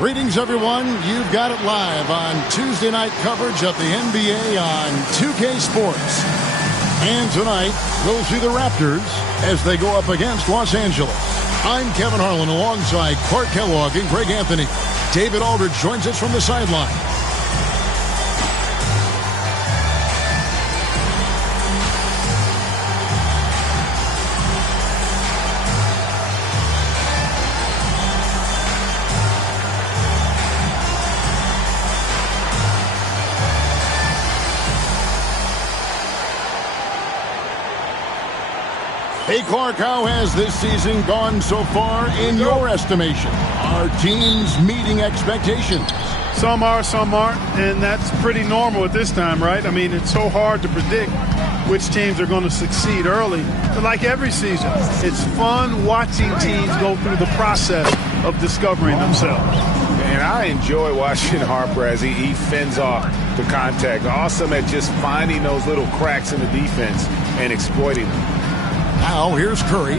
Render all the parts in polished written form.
Greetings, everyone. You've got it live on Tuesday night coverage of the NBA on 2K Sports. And tonight, we'll see the Raptors as they go up against Los Angeles. I'm Kevin Harlan alongside Clark Kellogg and Greg Anthony. David Aldridge joins us from the sideline. Hey, Clark, how has this season gone so far in your estimation? Are teams meeting expectations? Some are, some aren't, and that's pretty normal at this time, right? I mean, it's so hard to predict which teams are going to succeed early. But like every season, it's fun watching teams go through the process of discovering themselves. And I enjoy watching Harper as he fends off the contact. Awesome at just finding those little cracks in the defense and exploiting them. Now, here's Curry.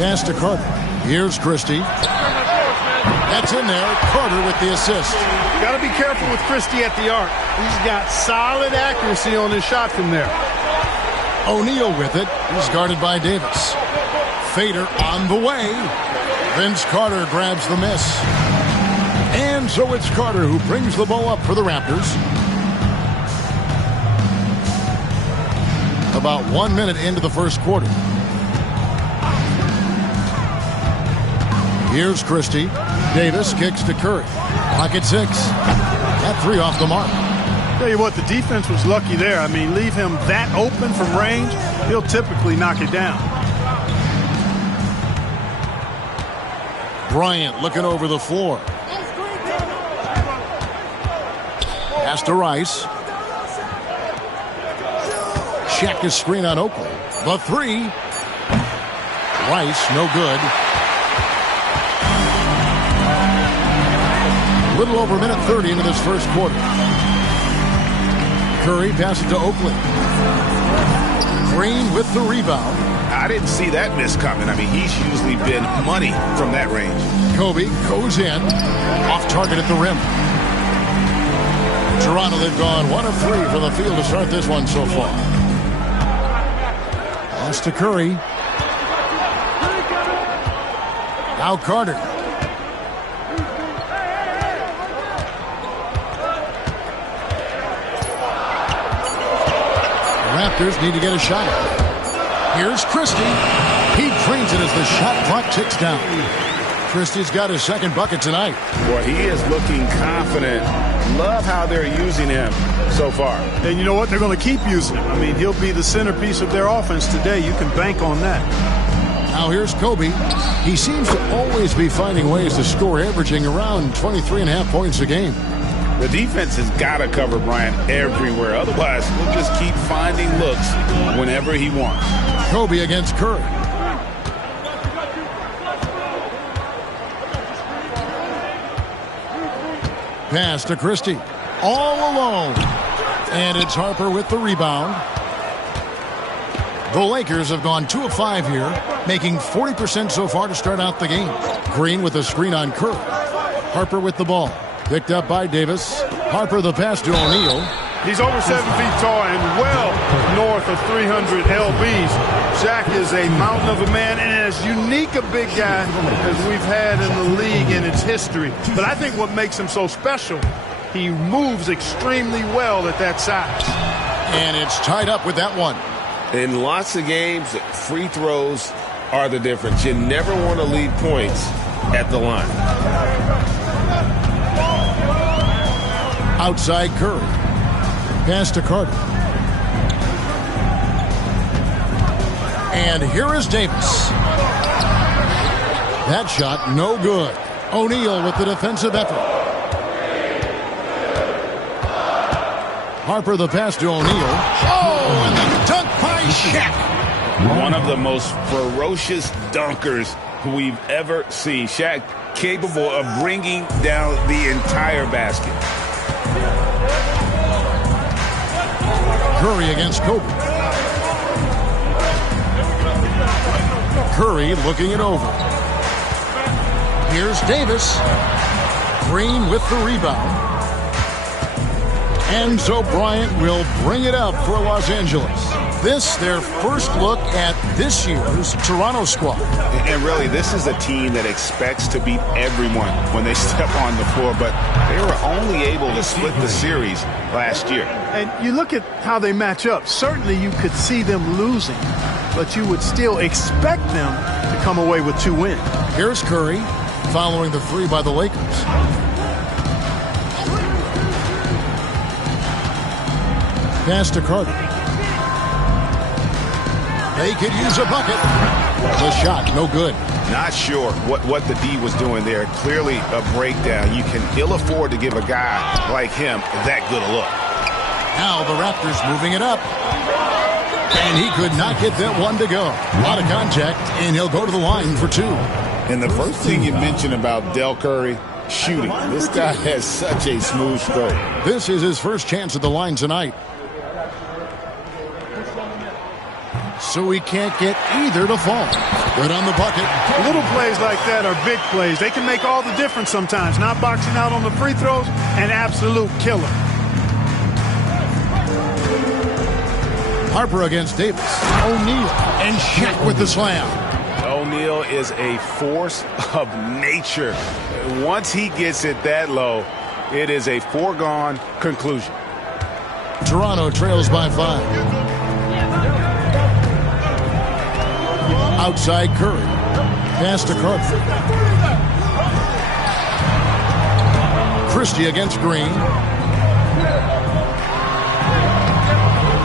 Pass to Carter. Here's Christie. That's in there. Carter with the assist. Got to be careful with Christie at the arc. He's got solid accuracy on his shot from there. O'Neal with it. He's guarded by Davis. Fader on the way. Vince Carter grabs the miss. And so it's Carter who brings the ball up for the Raptors. About 1 minute into the first quarter. Here's Christie. Davis kicks to Curry. Clock at 6. That three off the mark. Tell you what, the defense was lucky there. I mean, leave him that open from range, he'll typically knock it down. Bryant looking over the floor. Pass to Rice. Check his screen on Oakley. The three. Rice, no good. Little over a minute 30 into this first quarter. Curry passes to Oakley. Green with the rebound. I didn't see that miss coming. I mean, he's usually been money from that range. Kobe goes in. Off target at the rim. Toronto, they've gone 1 of 3 from the field to start this one so far. Pass to Curry. Now Carter. The Raptors need to get a shot. Here's Christie. He drains it as the shot clock ticks down. Christie's got his second bucket tonight. Boy, he is looking confident. Love how they're using him so far. And you know what? They're going to keep using him. I mean, he'll be the centerpiece of their offense today. You can bank on that. Now here's Kobe. He seems to always be finding ways to score, averaging around 23.5 points a game. The defense has got to cover Bryant everywhere. Otherwise, we'll just keep finding looks whenever he wants. Kobe against Curry. Pass to Christie. All alone. And it's Harper with the rebound. The Lakers have gone 2 of 5 here, making 40% so far to start out the game. Green with a screen on Curry. Harper with the ball. Picked up by Davis. Harper the pass to O'Neal. He's over 7 feet tall and well north of 300 lbs. Shaq is a mountain of a man and as unique a big guy as we've had in the league in its history. But I think what makes him so special, he moves extremely well at that size. And it's tied up with that one. In lots of games, free throws are the difference. You never want to lead points at the line. Outside Curry. Pass to Carter. And here is Davis. That shot, no good. O'Neal with the defensive effort. Harper the pass to O'Neal. Oh, and the dunk by Shaq. One of the most ferocious dunkers we've ever seen. Shaq capable of bringing down the entire basket. Curry against Kobe. Curry looking it over. Here's Davis. Green with the rebound. And so Bryant will bring it up for Los Angeles. This, their first look at this year's Toronto squad. And really, this is a team that expects to beat everyone when they step on the floor, but they were only able to split the series last year. And you look at how they match up. Certainly you could see them losing, but you would still expect them to come away with 2 wins. Here's Curry following the 3 by the Lakers. Pass to Carter. They could use a bucket. The shot, no good. Not sure what the D was doing there. Clearly a breakdown. You can ill afford to give a guy like him that good a look. Now the Raptors moving it up. And he could not get that one to go. A lot of contact, and he'll go to the line for 2. And the first thing you mentioned about Del Curry, shooting. This guy has such a smooth stroke. This is his first chance at the line tonight. So he can't get either to fall. Good on the bucket. Little plays like that are big plays. They can make all the difference sometimes. Not boxing out on the free throws, an absolute killer. Harper against Davis. O'Neal and Shaq with the slam. O'Neal is a force of nature. Once he gets it that low, it is a foregone conclusion. Toronto trails by 5. Outside Curry. Pass to Carter. Christie against Green.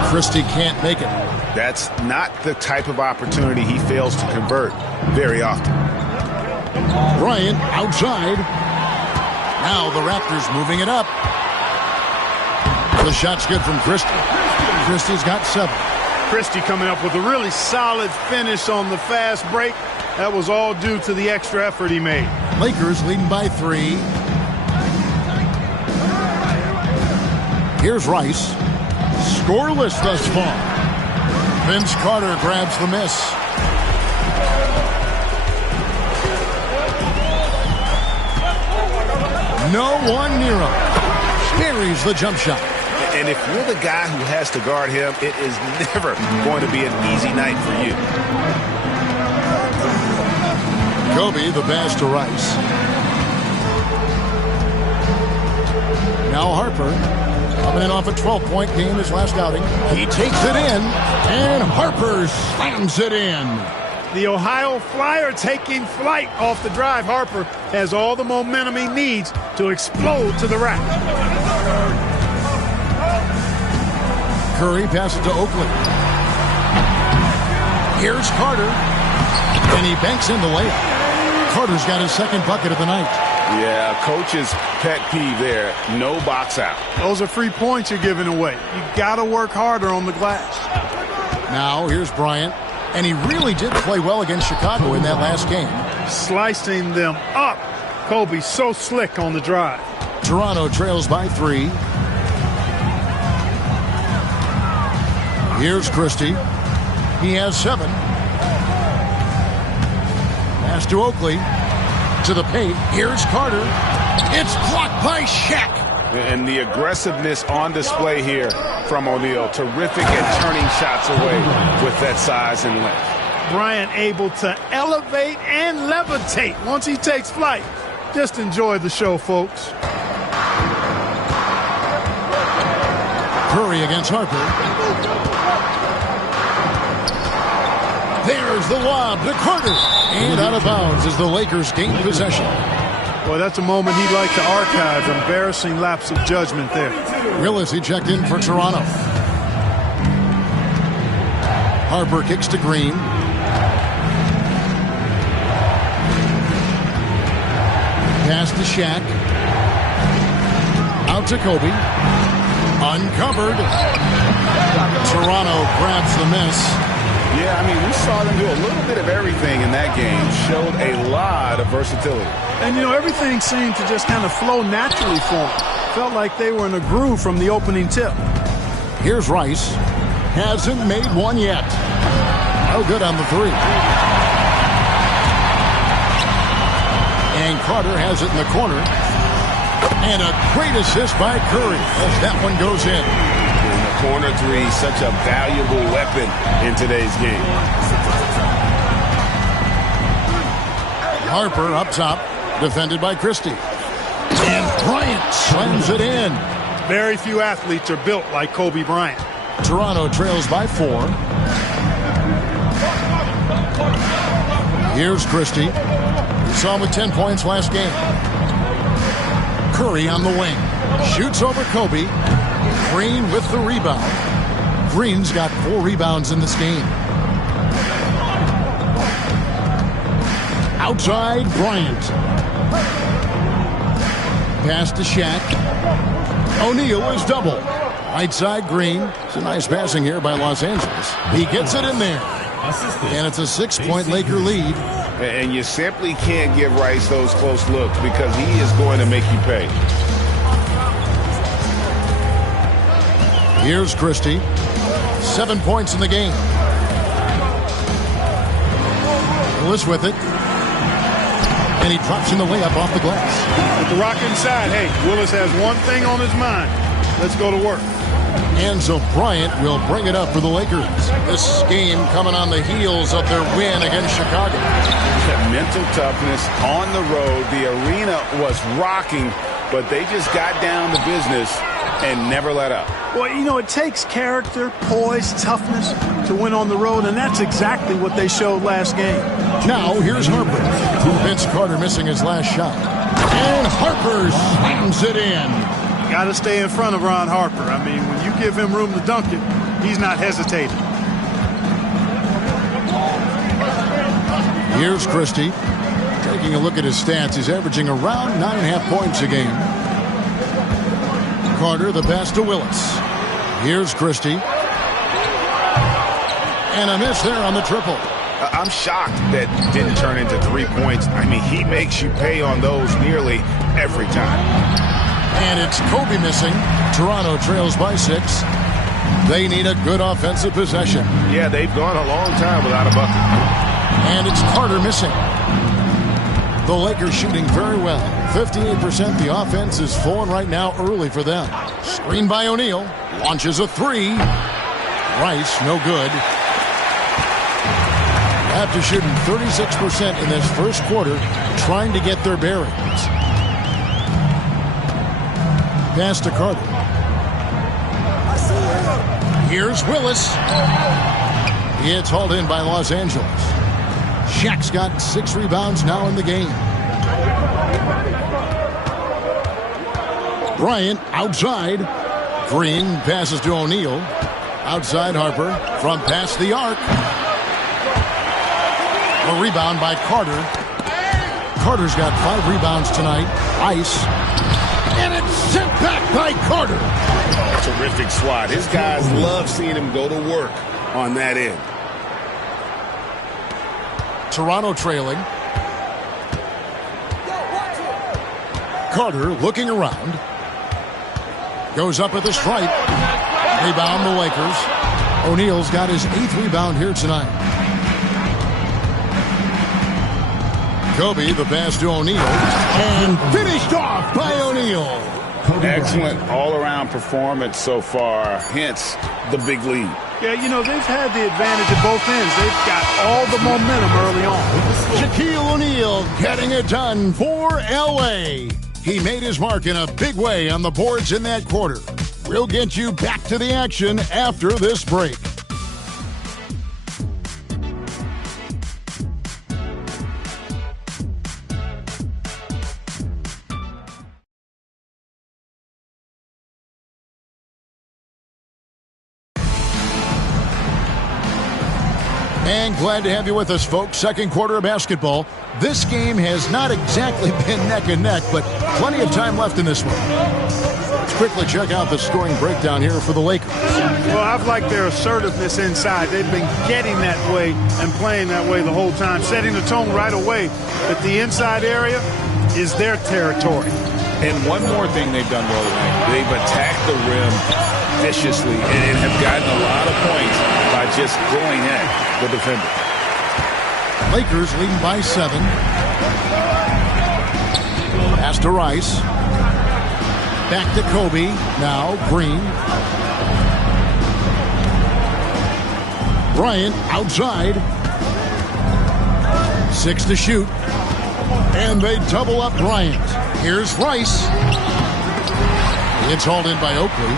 Christie can't make it. That's not the type of opportunity he fails to convert very often. Bryant outside. Now the Raptors moving it up. The shot's good from Christie. Christie's got 7. Christie coming up with a really solid finish on the fast break. That was all due to the extra effort he made. Lakers leading by 3. Here's Rice. Scoreless thus far. Vince Carter grabs the miss. No one near him. Buries the jump shot. And if you're the guy who has to guard him, it is never going to be an easy night for you. Kobe, the pass to Rice. Now Harper, coming in off a 12-point game his last outing. He takes it in, and Harper slams it in. The Ohio Flyer taking flight off the drive. Harper has all the momentum he needs to explode to the rack. Curry passes to Oakley. Here's Carter. And he banks in the layup. Carter's got his second bucket of the night. Yeah, coach's pet peeve there. No box out. Those are free points you're giving away. You got to work harder on the glass. Now here's Bryant. And he really did play well against Chicago in that last game. Slicing them up. Kobe so slick on the drive. Toronto trails by 3. Here's Christie. He has 7. Pass to Oakley. To the paint. Here's Carter. It's blocked by Shaq. And the aggressiveness on display here from O'Neal. Terrific at turning shots away with that size and length. Bryant able to elevate and levitate once he takes flight. Just enjoy the show, folks. Curry against Harper. There's the lob to Carter. And out of bounds as the Lakers gain possession. Well, that's a moment he'd like to archive. Embarrassing lapse of judgment there. Willis, he checked in for Toronto. Harper kicks to Green. Pass to Shaq. Out to Kobe. Uncovered. Toronto grabs the miss. Yeah, I mean, we saw them do a little bit of everything in that game. Showed a lot of versatility. And, you know, everything seemed to just kind of flow naturally for them. Felt like they were in a groove from the opening tip. Here's Rice. Hasn't made one yet. No good on the 3. And Carter has it in the corner. And a great assist by Curry as that one goes in. Corner three, such a valuable weapon in today's game. Harper up top, defended by Christie. And Bryant slams it in. Very few athletes are built like Kobe Bryant. Toronto trails by 4. Here's Christie. We saw him with 10 points last game. Curry on the wing. Shoots over Kobe. Green with the rebound. Green's got 4 rebounds in this game. Outside, Bryant. Pass to Shaq. O'Neal is double. Right side, Green. It's a nice passing here by Los Angeles. He gets it in there. And it's a 6-point Laker lead. And you simply can't give Rice those close looks because he is going to make you pay. Here's Christie. 7 points in the game. Willis with it. And he drops in the layup off the glass. With the rock inside, hey, Willis has one thing on his mind. Let's go to work. And so Bryant will bring it up for the Lakers. This game coming on the heels of their win against Chicago. Mental toughness on the road. The arena was rocking, but they just got down to business and never let up. Well, you know, it takes character, poise, toughness to win on the road, and that's exactly what they showed last game. Now, here's Harper. Vince Carter missing his last shot. And Harper slams it in. Got to stay in front of Ron Harper. I mean, when you give him room to dunk it, he's not hesitating. Here's Christie. Taking a look at his stats, he's averaging around 9.5 points a game. Carter, the pass to Willis. Here's Christie. And a miss there on the triple. I'm shocked that didn't turn into 3 points. I mean, he makes you pay on those nearly every time. And it's Kobe missing. Toronto trails by 6. They need a good offensive possession. Yeah, they've gone a long time without a bucket. And it's Carter missing. The Lakers shooting very well. 58%. The offense is flowing right now early for them. Screen by O'Neal. Launches a 3. Rice, no good. After shooting 36% in this first quarter, trying to get their bearings. Pass to Carter. Here's Willis. It's hauled in by Los Angeles. Shaq's got 6 rebounds now in the game. Bryant outside. Green passes to O'Neal. Outside Harper from past the arc. A rebound by Carter. Carter's got 5 rebounds tonight. Ice. And it's sent back by Carter. Terrific swat. His guys love seeing him go to work on that end. Toronto trailing. Carter looking around. Goes up at the stripe. Rebound the Lakers. O'Neal's got his 8th rebound here tonight. Kobe, the pass to O'Neal. And finished off by O'Neal. Excellent all-around performance so far, hence the big lead. Yeah, you know, they've had the advantage at both ends. They've got all the momentum early on. Shaquille O'Neal getting it done for L.A. He made his mark in a big way on the boards in that quarter. We'll get you back to the action after this break. And glad to have you with us, folks. Second quarter of basketball. This game has not exactly been neck and neck, but plenty of time left in this one. Let's quickly check out the scoring breakdown here for the Lakers. Well, I've liked their assertiveness inside. They've been getting that way and playing that way the whole time, setting the tone right away that the inside area is their territory. And one more thing they've done well tonight. They've attacked the rim viciously and have gotten a lot of points by just going at the defender. Lakers leading by 7. Pass to Rice. Back to Kobe. Now Green. Bryant outside. 6 to shoot. And they double up Bryant. Here's Rice. It's hauled in by Oakley.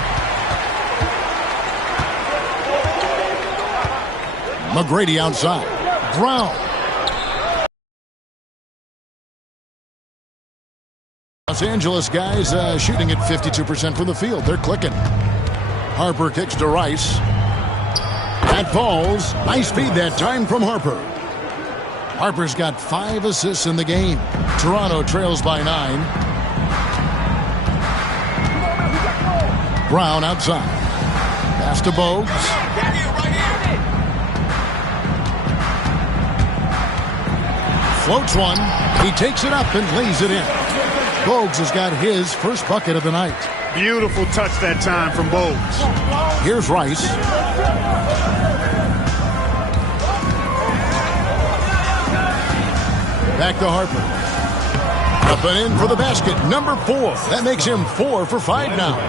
McGrady outside. Brown. Los Angeles guys shooting at 52% from the field. They're clicking. Harper kicks to Rice. That falls. Nice feed that time from Harper. Harper's got 5 assists in the game. Toronto trails by 9. Brown outside. Pass to Bogues. Floats one. He takes it up and lays it in. Bogues has got his first bucket of the night. Beautiful touch that time from Bogues. Here's Rice. Back to Harper. Up and in for the basket. Number 4. That makes him 4 for 5 now.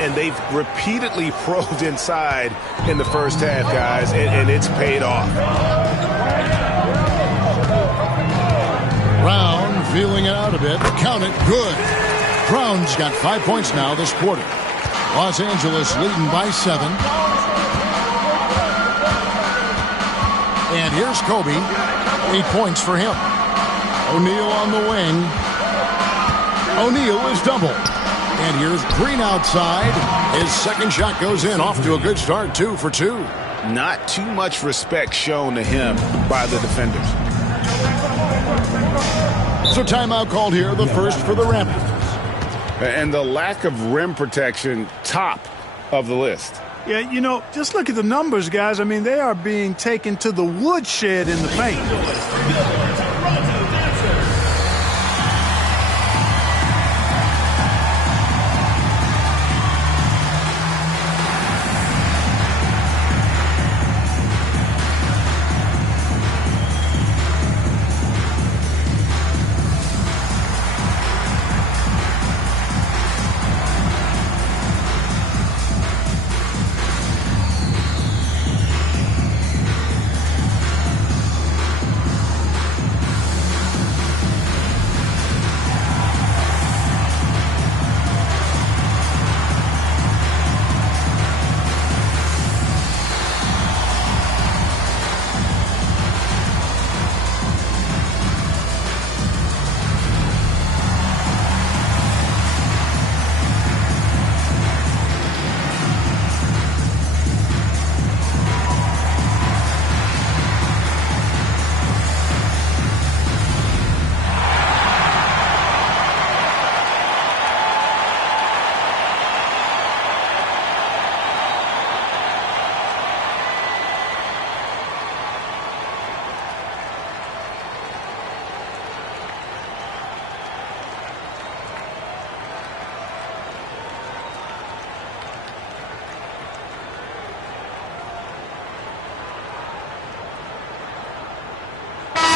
And they've repeatedly probed inside in the first half, guys, and it's paid off. Brown feeling it out a bit. Count it. Good. Brown's got 5 points now this quarter. Los Angeles leading by 7. And here's Kobe. 8 points for him. O'Neal on the wing. O'Neal is double. And here's Green outside. His second shot goes in. Off to a good start. 2 for 2. Not too much respect shown to him by the defenders. So timeout called here. The first for the Raptors. And the lack of rim protection, top of the list. Yeah, you know, just look at the numbers, guys. I mean, they are being taken to the woodshed in the paint.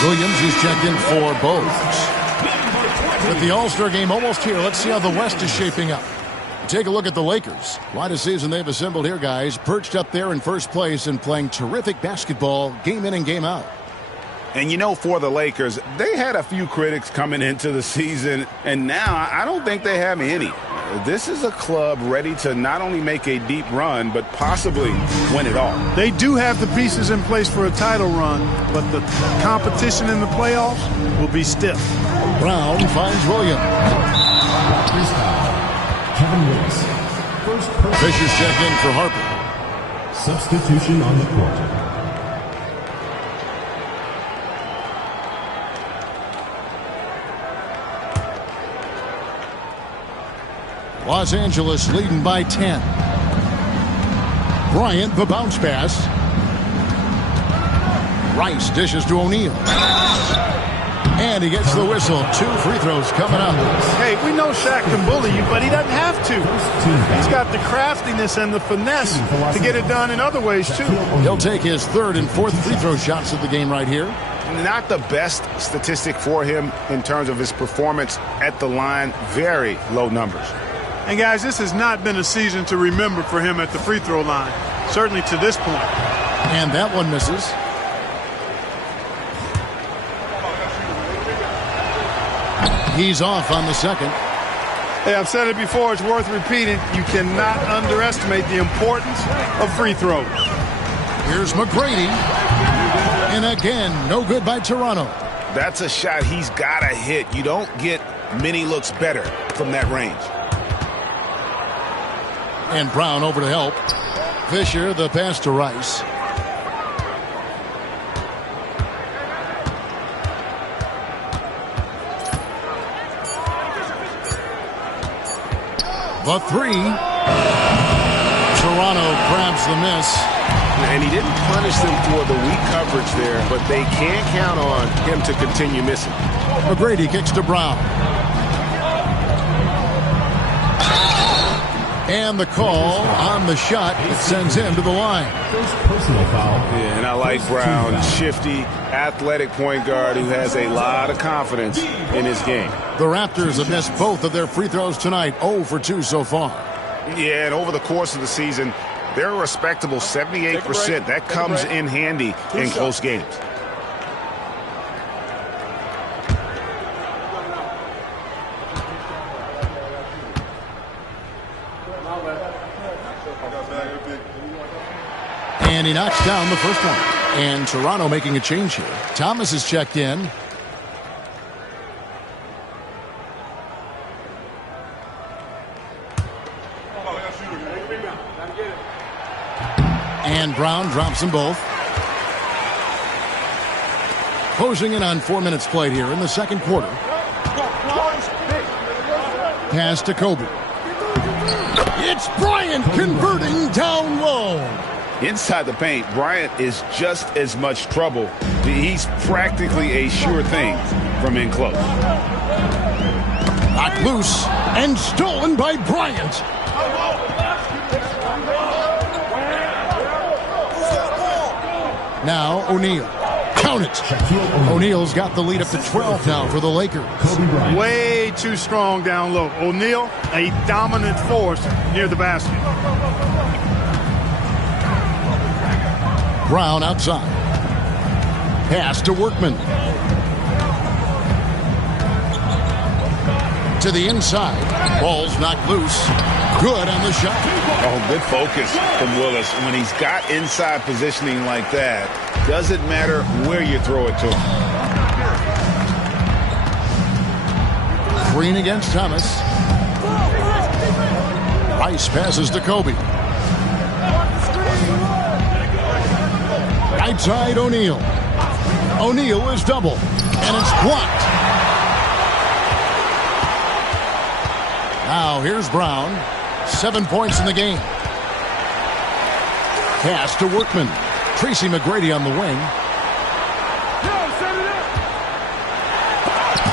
Williams is checked in for Bogues. With the All-Star game almost here, let's see how the West is shaping up. Take a look at the Lakers. Quite a season they've assembled here, guys. Perched up there in first place and playing terrific basketball game in and game out. And you know, for the Lakers, they had a few critics coming into the season, and now I don't think they have any. This is a club ready to not only make a deep run, but possibly win it all. They do have the pieces in place for a title run, but the competition in the playoffs will be stiff. Brown finds Williams. Kevin Willis. Fisher's checked in for Harper. Substitution on the court. Los Angeles leading by 10. Bryant, the bounce pass. Rice dishes to O'Neal. And he gets the whistle. 2 free throws coming up. Hey, we know Shaq can bully you, but he doesn't have to. He's got the craftiness and the finesse to get it done in other ways, too. He'll take his 3rd and 4th free throw shots of the game right here. not the best statistic for him in terms of his performance at the line. Very low numbers. And, guys, this has not been a season to remember for him at the free throw line, certainly to this point. And that one misses. He's off on the second. Hey, I've said it before. It's worth repeating. You cannot underestimate the importance of free throws. Here's McGrady. And again, no good by Toronto. That's a shot he's got to hit. You don't get many looks better from that range. And Brown over to help. Fisher, the pass to Rice. The three. Toronto grabs the miss. And he didn't punish them for the weak coverage there, but they can't count on him to continue missing. McGrady kicks to Brown. And the call on the shot, it sends him to the line. First personal foul. Yeah, and I like Brown, shifty, athletic point guard who has a lot of confidence in his game. The Raptors have missed both of their free throws tonight, 0 for 2 so far. Yeah, and over the course of the season, they're a respectable 78%. That comes in handy in close games. And he knocks down the first one. And Toronto making a change here. Thomas is checked in. And Brown drops them both. Closing in on 4 minutes played here in the second quarter. Pass to Kobe. It's Bryant converting down low. Inside the paint, Bryant is just as much trouble. He's practically a sure thing from in close. Knocked loose and stolen by Bryant. Now O'Neal. Count it. O'Neal's got the lead up to 12 now for the Lakers. Way too strong down low. O'Neal, a dominant force near the basket. Brown outside. Pass to Workman. To the inside. Ball's knocked loose. Good on the shot. Oh, good focus from Willis. When he's got inside positioning like that, doesn't matter where you throw it to him. Green against Thomas. Rice passes to Kobe. Right side O'Neal. O'Neal is double. And it's blocked. Now here's Brown. 7 points in the game. Pass to Workman. Tracy McGrady on the wing.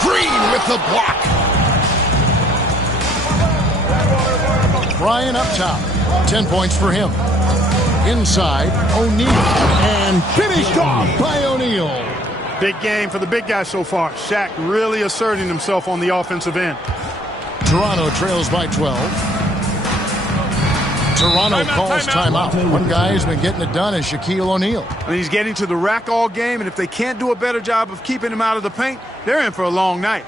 Green with the block. Bryant up top. 10 points for him. Inside, O'Neal. And finished off by O'Neal. Big game for the big guy so far. Shaq really asserting himself on the offensive end. Toronto trails by 12. Toronto calls timeout. One guy who's been getting it done is Shaquille O'Neal. And he's getting to the rack all game, and if they can't do a better job of keeping him out of the paint, they're in for a long night.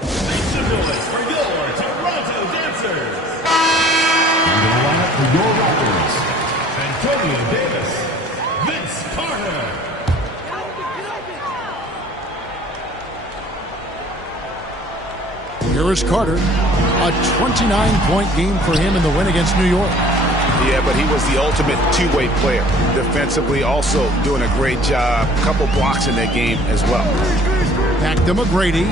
Make some noise for your Toronto Dancers. And the lineup for your Raptors: Antonio Davis, Vince Carter. Here is Carter. A 29-point game for him in the win against New York. Yeah, but he was the ultimate two-way player. Defensively, also doing a great job. A couple blocks in that game as well. Back to McGrady.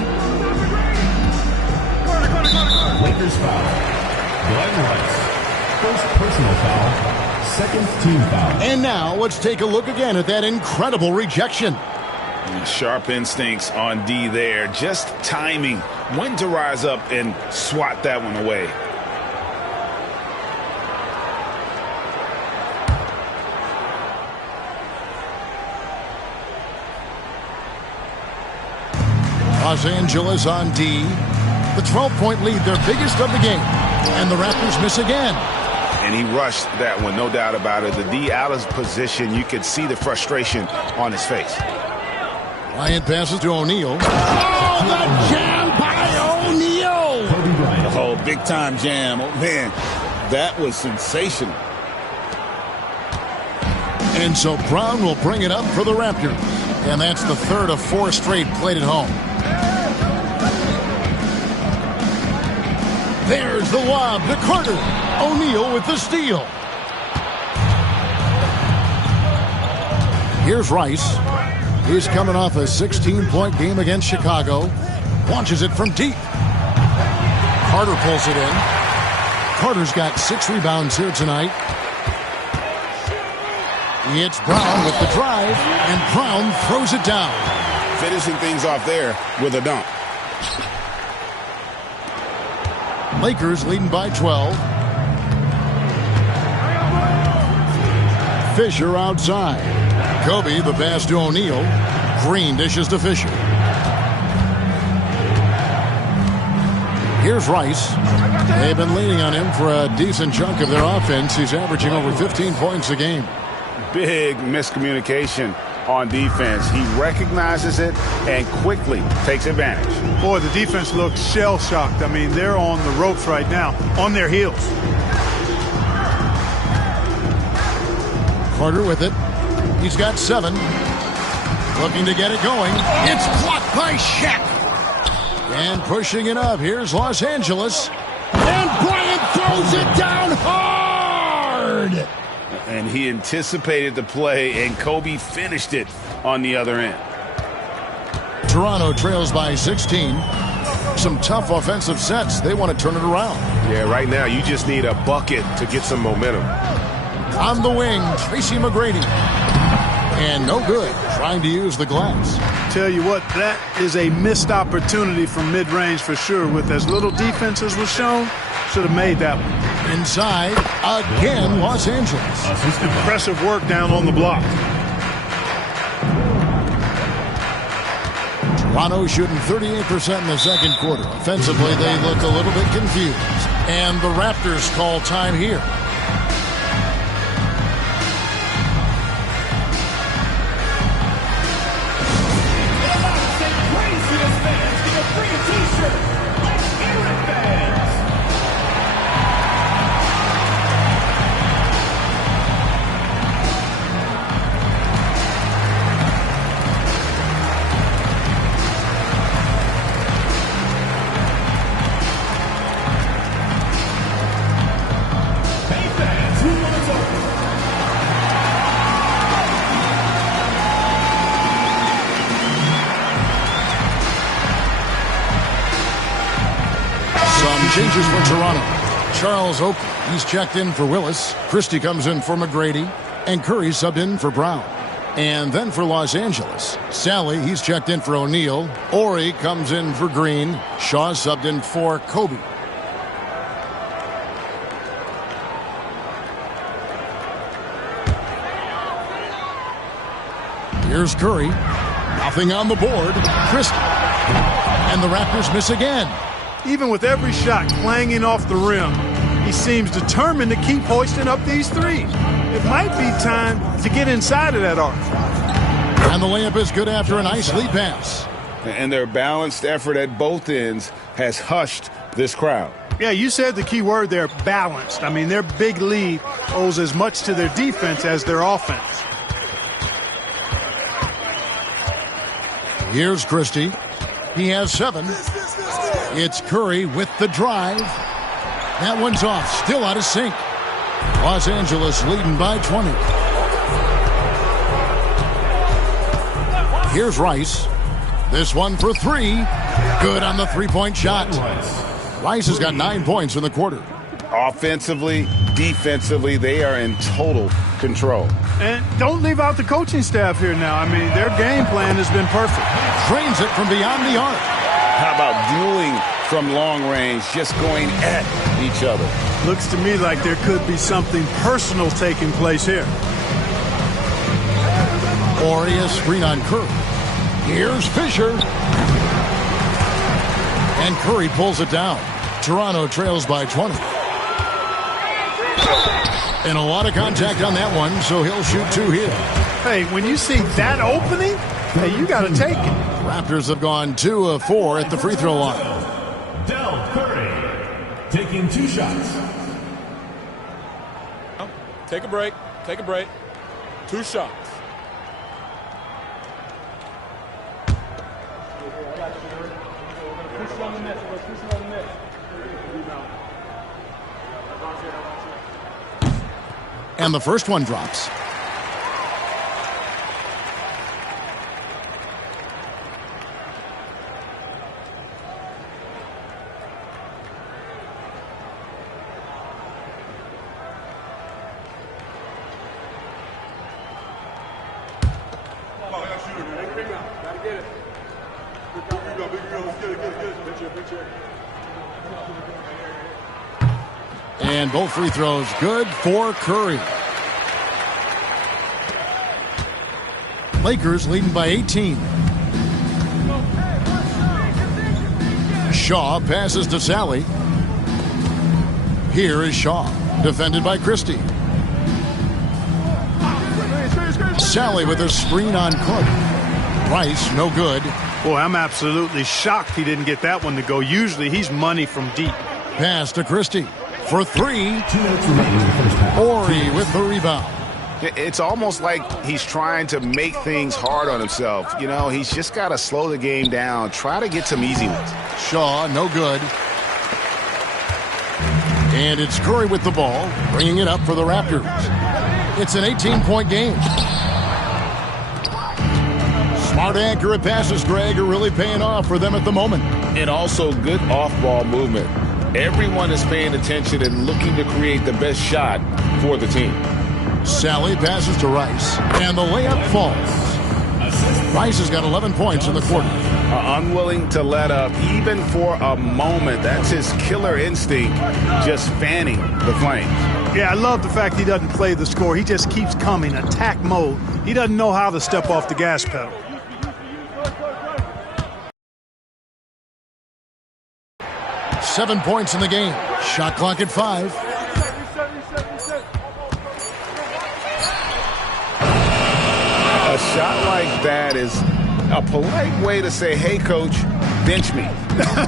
Lakers foul. Glenn Rice. First personal foul. Second team foul. And now let's take a look again at that incredible rejection. Sharp instincts on D there. Just timing when to rise up and swat that one away. Los Angeles on D. The 12-point lead, their biggest of the game. And the Raptors miss again. And he rushed that one, no doubt about it. The D out of position, you could see the frustration on his face. Bryant passes to O'Neal. Oh, the jam by O'Neal! Oh, big-time jam. Oh, man, that was sensational. And so Brown will bring it up for the Raptors. And that's the third of 4 straight played at home. There's the lob to Carter. O'Neal with the steal. Here's Rice. He's coming off a 16-point game against Chicago. Launches it from deep. Carter pulls it in. Carter's got 6 rebounds here tonight. It's Brown with the drive, and Brown throws it down. Finishing things off there with a dunk. Lakers leading by 12. Fisher outside. Kobe the pass to O'Neal. Green dishes to Fisher. Here's Rice. They've been leaning on him for a decent chunk of their offense. He's averaging over 15 points a game. Big miscommunication on defense. He recognizes it and quickly takes advantage. Boy, the defense looks shell-shocked. I mean, they're on the ropes right now, on their heels. Carter with it. He's got 7. Looking to get it going. It's blocked by Shaq. And pushing it up. Here's Los Angeles. And Bryant throws it down hard. And he anticipated the play, and Kobe finished it on the other end. Toronto trails by 16. Some tough offensive sets. They want to turn it around. Yeah, right now you just need a bucket to get some momentum. On the wing, Tracy McGrady. And no good, trying to use the glass. Tell you what, that is a missed opportunity from mid-range for sure. With as little defense as was shown, should have made that one. Inside, again, Los Angeles. Impressive work down on the block. Toronto shooting 38% in the second quarter. Offensively, they look a little bit confused. And the Raptors call time here. Changes for Toronto. Charles Oakley, he's checked in for Willis. Christie comes in for McGrady. And Curry subbed in for Brown. And then for Los Angeles, Sally, he's checked in for O'Neal. Ori comes in for Green. Shaw subbed in for Kobe. Here's Curry. Nothing on the board. Christie. And the Raptors miss again. Even with every shot clanging off the rim, he seems determined to keep hoisting up these threes. It might be time to get inside of that arc. And the layup is good after a nice lead pass. And their balanced effort at both ends has hushed this crowd. Yeah, you said the key word there, balanced. I mean, their big lead owes as much to their defense as their offense. Here's Christie. He has 7. It's Curry with the drive. That one's off, still out of sync. Los Angeles leading by 20. Here's Rice. This one for 3. Good on the three-point shot. Rice has got 9 points in the quarter. Offensively, defensively, they are in total control. And don't leave out the coaching staff here now. I mean, their game plan has been perfect. Trains it from beyond the arc. How about dueling from long range, just going at each other? Looks to me like there could be something personal taking place here. Ori, a screen on Curry. Here's Fisher. And Curry pulls it down. Toronto trails by 20. And a lot of contact on that one, so he'll shoot 2 here. Hey, when you see that opening, hey, you got to take it. Raptors have gone 2 of 4 at the free throw line. Del Curry taking 2 shots. Take a break. Take a break. 2 shots. And the first one drops. And both free throws good for Curry. Lakers leading by 18. Shaw passes to Sally. Here is Shaw, defended by Christie. Sally with a screen on Clark. Rice, no good. Boy, I'm absolutely shocked he didn't get that one to go. Usually he's money from deep. Pass to Christie for 3. 2 minutes remaining in the first half. Horry with the rebound. It's almost like he's trying to make things hard on himself. You know, he's just got to slow the game down, try to get some easy ones. Shaw, no good. And it's Curry with the ball, bringing it up for the Raptors. It's an 18-point game. Smart, accurate passes, Greg, are really paying off for them at the moment. And also good off-ball movement. Everyone is paying attention and looking to create the best shot for the team. Sally passes to Rice, and the layup falls. Rice has got 11 points in the quarter. Unwilling to let up, even for a moment. That's his killer instinct, just fanning the flames. Yeah, I love the fact he doesn't play the score. He just keeps coming, attack mode. He doesn't know how to step off the gas pedal. Seven points in the game. Shot clock at 5. A shot like that is a polite way to say, hey, coach, bench me.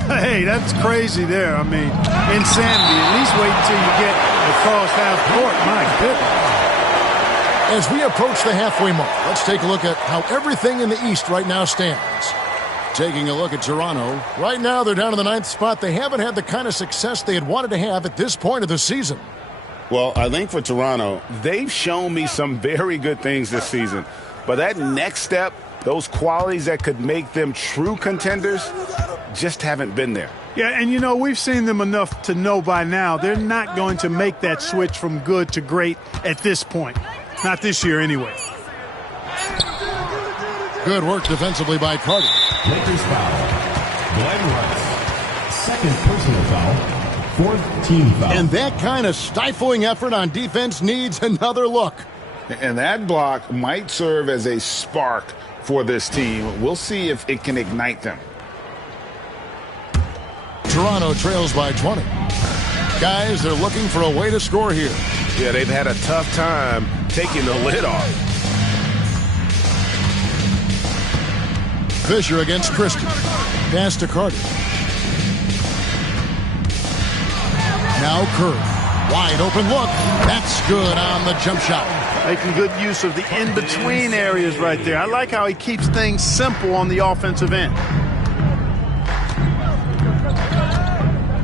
Hey, that's crazy there. I mean, insanity. At least wait until you get across half court. My goodness. As we approach the halfway mark, let's take a look at how everything in the East right now stands. Taking a look at Toronto. Right now, they're down in the 9th spot. They haven't had the kind of success they had wanted to have at this point of the season. Well, I think for Toronto, they've shown me some very good things this season. But that next step, those qualities that could make them true contenders, just haven't been there. Yeah, and you know, we've seen them enough to know by now they're not going to make that switch from good to great at this point. Not this year anyway. Good work defensively by Carter. Lakers foul. Glenn Rice. Second personal foul. 4th team foul. And that kind of stifling effort on defense needs another look. And that block might serve as a spark for this team. We'll see if it can ignite them. Toronto trails by 20. Guys, they're looking for a way to score here. Yeah, they've had a tough time taking the lid off. Fisher against Christie. Pass to Carter. Now Curry. Wide open look. That's good on the jump shot. Making good use of the in-between areas right there. I like how he keeps things simple on the offensive end.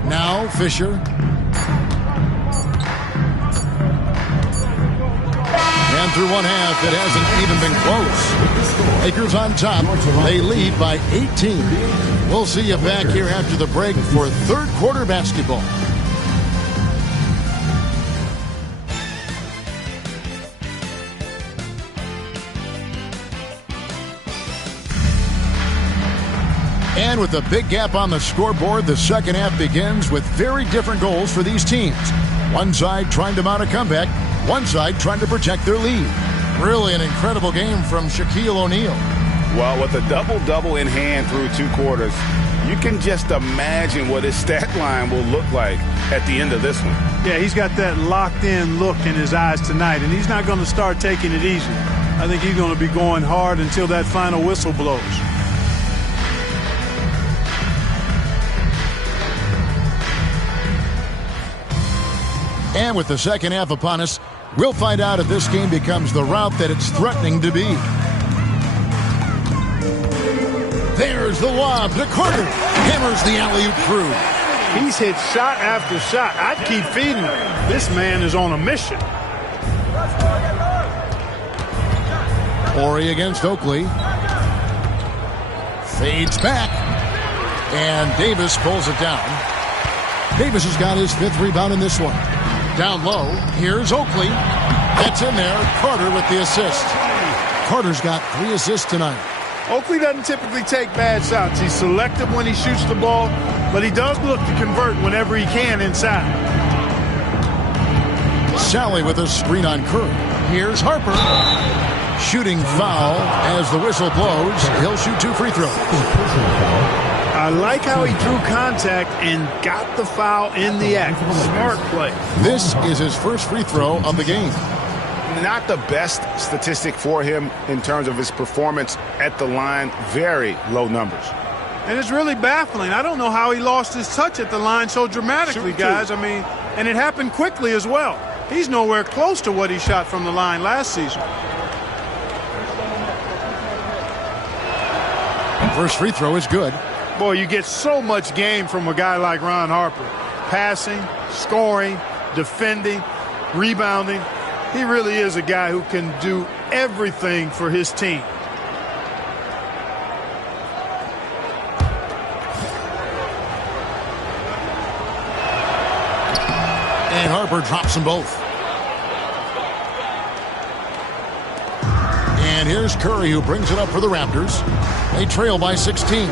Now Fisher. And through one half, it hasn't even been close. Lakers on top. They lead by 18. We'll see you back here after the break for third quarter basketball. And with a big gap on the scoreboard, the second half begins with very different goals for these teams. One side trying to mount a comeback, one side trying to protect their lead. Really an incredible game from Shaquille O'Neal. Well, with a double-double in hand through 2 quarters, You can just imagine what his stat line will look like at the end of this one. Yeah, he's got that locked-in look in his eyes tonight, and he's not going to start taking it easy. I think he's going to be going hard until that final whistle blows. And with the second half upon us, we'll find out if this game becomes the route that it's threatening to be. There's the lob to Carter. Hammers the alley-oop through. He's hit shot after shot. I'd keep feeding him. This man is on a mission. Horry against Oakley. Fades back. And Davis pulls it down. Davis has got his 5th rebound in this one. Down low, here's Oakley. That's in there. Carter with the assist. Carter's got 3 assists tonight. Oakley doesn't typically take bad shots. He's selective when he shoots the ball, but he does look to convert whenever he can inside. Sally with a screen on Curry. Here's Harper. Shooting foul as the whistle blows. He'll shoot 2 free throws. I like how he drew contact and got the foul in the act. Smart play. This is his first free throw of the game. Not the best statistic for him in terms of his performance at the line. Very low numbers. And it's really baffling. I don't know how he lost his touch at the line so dramatically, guys. I mean, and it happened quickly as well. He's nowhere close to what he shot from the line last season. First free throw is good. Boy, you get so much game from a guy like Ron Harper. Passing, scoring, defending, rebounding. He really is a guy who can do everything for his team. And Harper drops them both. And here's Curry, who brings it up for the Raptors. They trail by 16.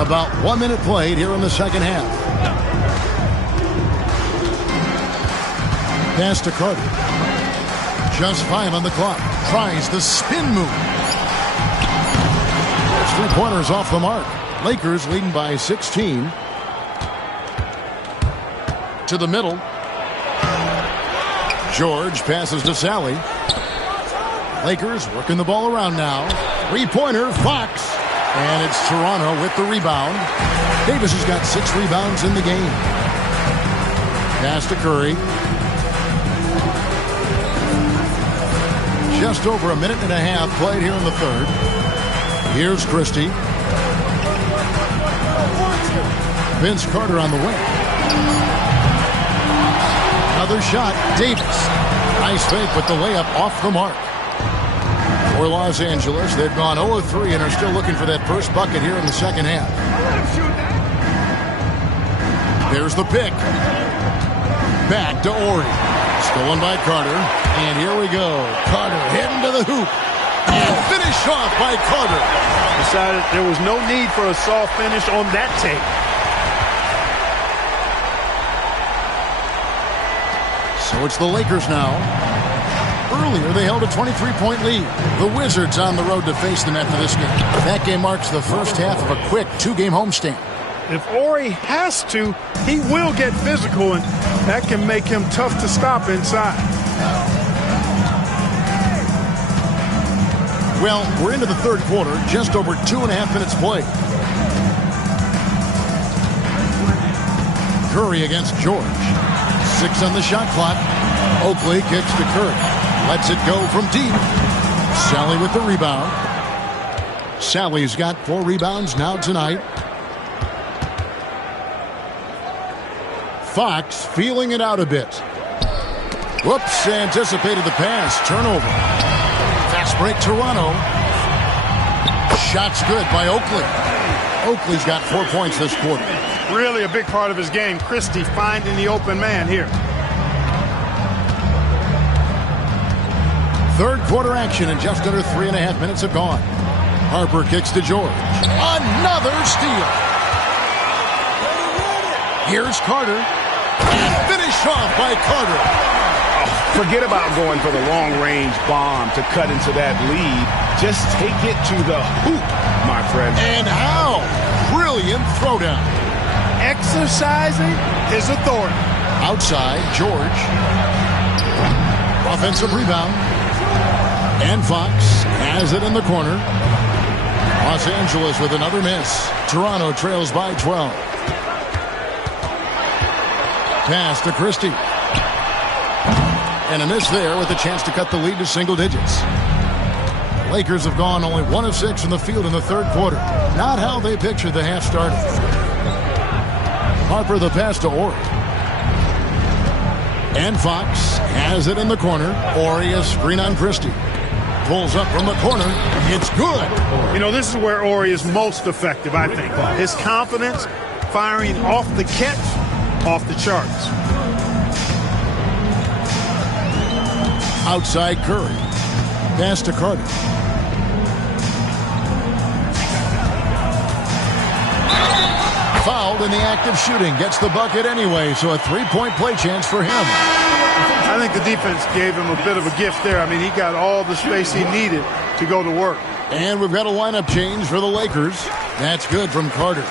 About 1 minute played here in the second half. Pass to Carter. Just 5 on the clock. Tries the spin move. 3-pointers off the mark. Lakers leading by 16. To the middle. George passes to Sally. Lakers working the ball around now. 3-pointer, Fox. And it's Toronto with the rebound. Davis has got 6 rebounds in the game. Pass to Curry. Just over a minute and a half played here in the third. Here's Christie. Vince Carter on the wing. Another shot. Davis. Nice fake, but the layup off the mark. For Los Angeles, they've gone 0-3 and are still looking for that first bucket here in the second half. There's the pick. Back to Horry. Stolen by Carter. And here we go. Carter heading to the hoop. And finished off by Carter. Decided there was no need for a soft finish on that tape. So it's the Lakers now. Earlier, they held a 23-point lead. The Wizards on the road to face them after this game. That game marks the first half of a quick 2-game homestand. If Horry has to, he will get physical, and that can make him tough to stop inside. Well, we're into the third quarter, just over 2.5 minutes played. Curry against George. 6 on the shot clock. Oakley kicks to Curry. Lets it go from deep. Sally with the rebound. Sally's got 4 rebounds now tonight. Fox feeling it out a bit. Whoops, anticipated the pass. Turnover. Fast break Toronto. Shot's good by Oakley. Oakley's got 4 points this quarter. Really a big part of his game. Christie finding the open man here. Third quarter action, and just under 3.5 minutes have gone. Harper kicks to George. Another steal. Here's Carter. And finish off by Carter. Forget about going for the long-range bomb to cut into that lead. Just take it to the hoop, my friend. And how? Brilliant throwdown. Exercising his authority. Outside, George. Offensive rebound. And Fox has it in the corner. Los Angeles with another miss. Toronto trails by 12. Pass to Christie. And a miss there with a chance to cut the lead to single digits. The Lakers have gone only 1 of 6 from the field in the third quarter. Not how they pictured the half started. Harper the pass to Ori. And Fox has it in the corner. Ori a screen on Christie. Pulls up from the corner. It's good. You know, this is where Ori is most effective, I think. His confidence, firing off the catch, off the charts. Outside Curry. Pass to Carter. Fouled in the act of shooting. Gets the bucket anyway, so a three-point play chance for him. I think the defense gave him a bit of a gift there. I mean, he got all the space he needed to go to work. And we've got a lineup change for the Lakers. That's good from Carter.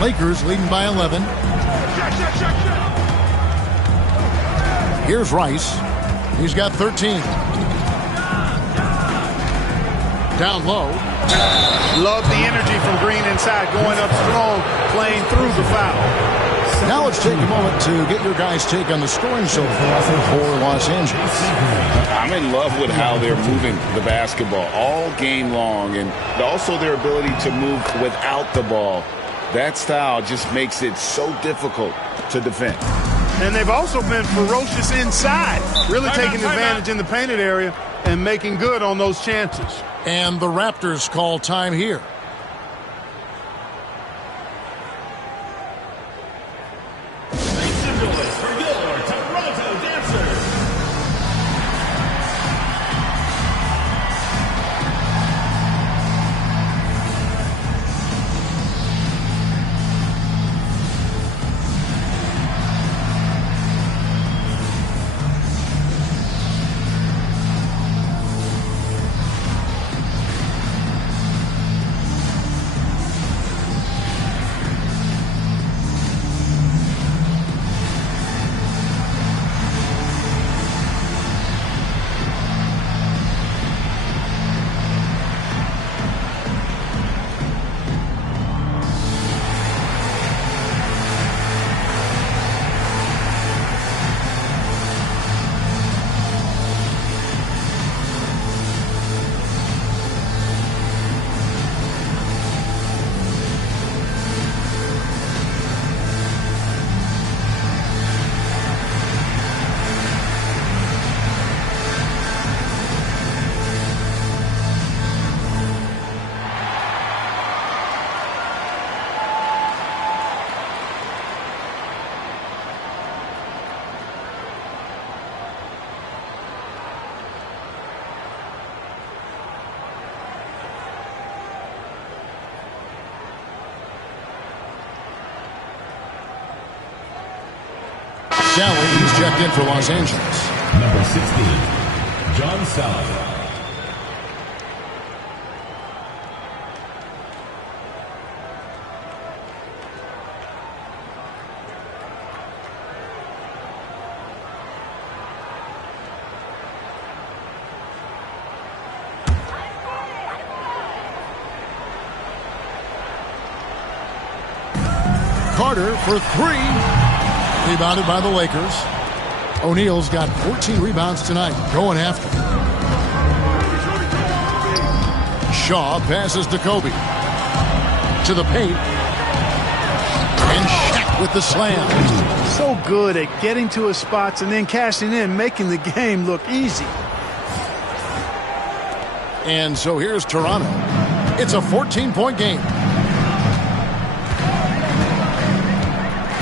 Lakers leading by 11. Here's Rice. He's got 13. Down low. Love the energy from Green inside, going up strong, playing through the foul. Now let's take a moment to get your guys' take on the scoring so far for Los Angeles. I'm in love with how they're moving the basketball all game long, and also their ability to move without the ball. That style just makes it so difficult to defend. And they've also been ferocious inside, really taking advantage in the painted area and making good on those chances. And the Raptors call time here. Make some noise for your Toronto Dancers. Sally, he's checked in for Los Angeles. Number 16, John Sally. Carter for three. Rebounded by the Lakers. O'Neal's got 14 rebounds tonight. Going after. Shaw passes to Kobe. To the paint. And Shaq with the slam. So good at getting to his spots and then cashing in, making the game look easy. And so here's Toronto. It's a 14-point game.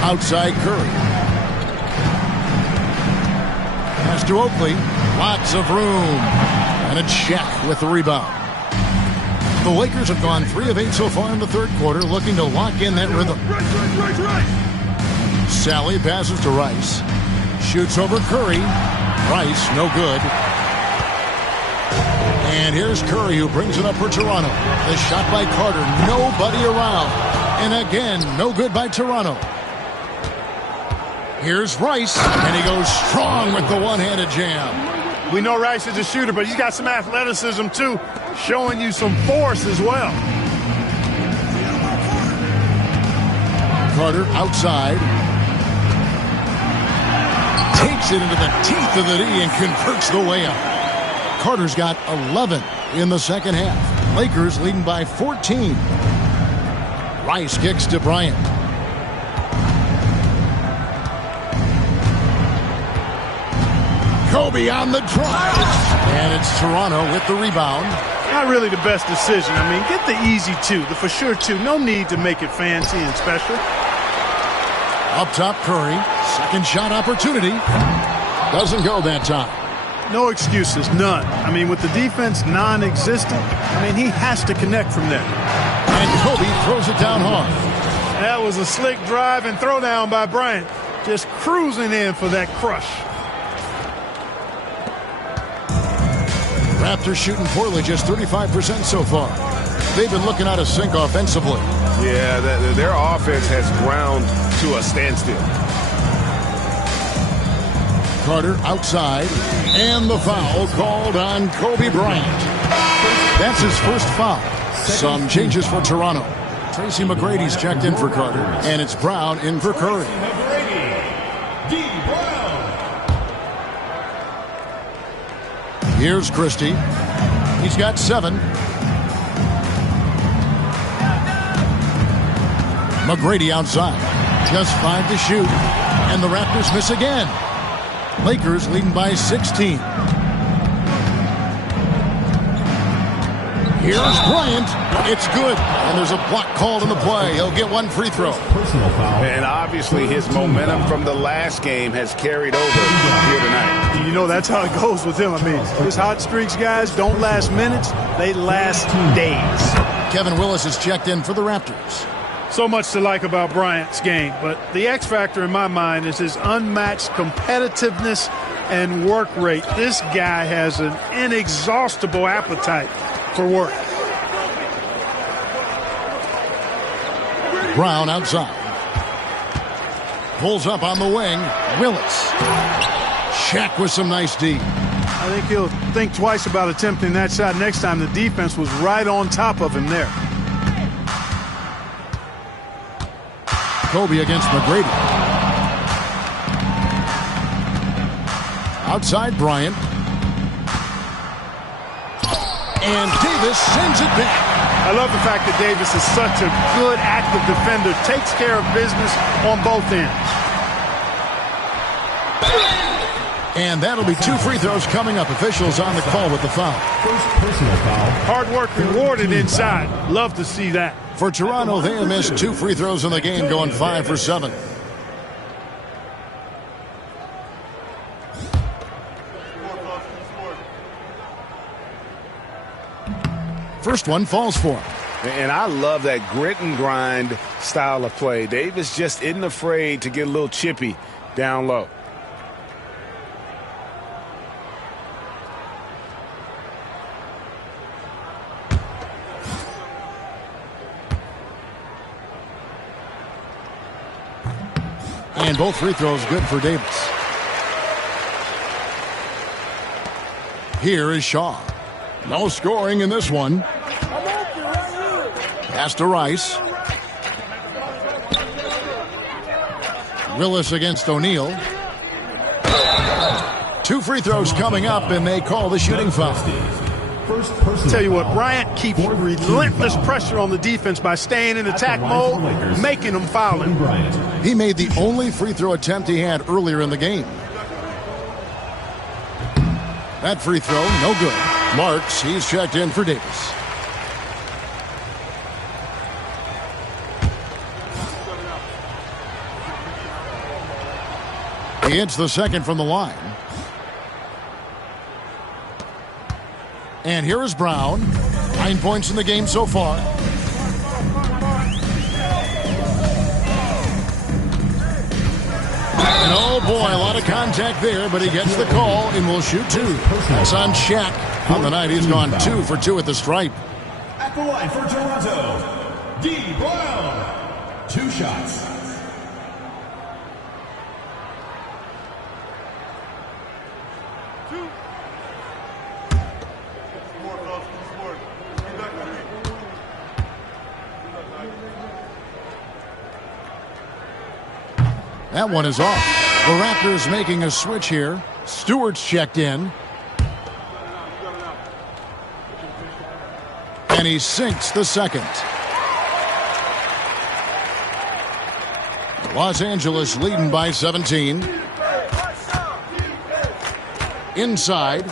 Outside Curry. Pass to Oakley. Lots of room. And it's Shaq with the rebound. The Lakers have gone 3 of 8 so far in the third quarter, looking to lock in that rhythm. Sally passes to Rice. Shoots over Curry. Rice, no good. And here's Curry, who brings it up for Toronto. The shot by Carter. Nobody around. And again, no good by Toronto. Here's Rice, and he goes strong with the one-handed jam. We know Rice is a shooter, but he's got some athleticism, too, showing you some force as well. Carter outside. Takes it into the teeth of the D and converts the layup. Carter's got 11 in the second half. Lakers leading by 14. Rice kicks to Bryant. Kobe on the drive. And it's Toronto with the rebound. Not really the best decision. I mean, get the easy two, the for sure two. No need to make it fancy and special. Up top, Curry. Second shot opportunity. Doesn't go that time. No excuses, none. I mean, with the defense non-existent, I mean, he has to connect from there. And Kobe throws it down hard. That was a slick drive and throw down by Bryant. Just cruising in for that crush. Raptors shooting poorly, just 35% so far. They've been looking out of sync offensively. Yeah, their offense has ground to a standstill. Carter outside, and the foul called on Kobe Bryant. That's his first foul. Some changes for Toronto. Tracy McGrady's checked in for Carter, and it's Brown in for Curry. Here's Christie. He's got 7. McGrady outside. Just 5 to shoot. And the Raptors miss again. Lakers leading by 16. Here's Bryant. It's good. And there's a block called in the play. He'll get 1 free throw. Personal foul. And obviously his momentum from the last game has carried over here tonight. You know, that's how it goes with him. I mean, his hot streaks, guys, don't last minutes. They last days. Kevin Willis is checked in for the Raptors. So much to like about Bryant's game, but the X factor in my mind is his unmatched competitiveness and work rate. This guy has an inexhaustible appetite for work. Brown outside. Pulls up on the wing. Willis. Shaq with some nice D. I think he'll think twice about attempting that shot next time. The defense was right on top of him there. Kobe against McGrady. Outside Bryant. And Davis sends it back. I love the fact that Davis is such a good active defender. Takes care of business on both ends. And that'll be 2 free throws coming up. Officials on the call with the foul. First personal foul. Hard work rewarded inside. Love to see that. For Toronto, they have missed 2 free throws in the game, going 5 for 7. First one falls for him. And I love that grit and grind style of play. Davis just isn't afraid to get a little chippy down low. And both free throws good for Davis. Here is Shaw. No scoring in this one. Pass to Rice. Willis against O'Neal. 2 free throws coming up, and they call the shooting foul. First personal Tell you what, foul. Bryant keeps relentless pressure on the defense by staying in attack mode, making them foul him. Bryant. He made the only free throw attempt he had earlier in the game. That free throw, no good. Marks, he's checked in for Davis. He hits the second from the line. And here is Brown. 9 points in the game so far. And oh boy, a lot of contact there, but he gets the call and will shoot 2. That's on Shaq. On the night, he's gone 2 for 2 at the stripe. At the line for Toronto, D. Brown. 2 shots. That one is off. The Raptors making a switch here. Stewart's checked in. And he sinks the second. Los Angeles leading by 17. Inside.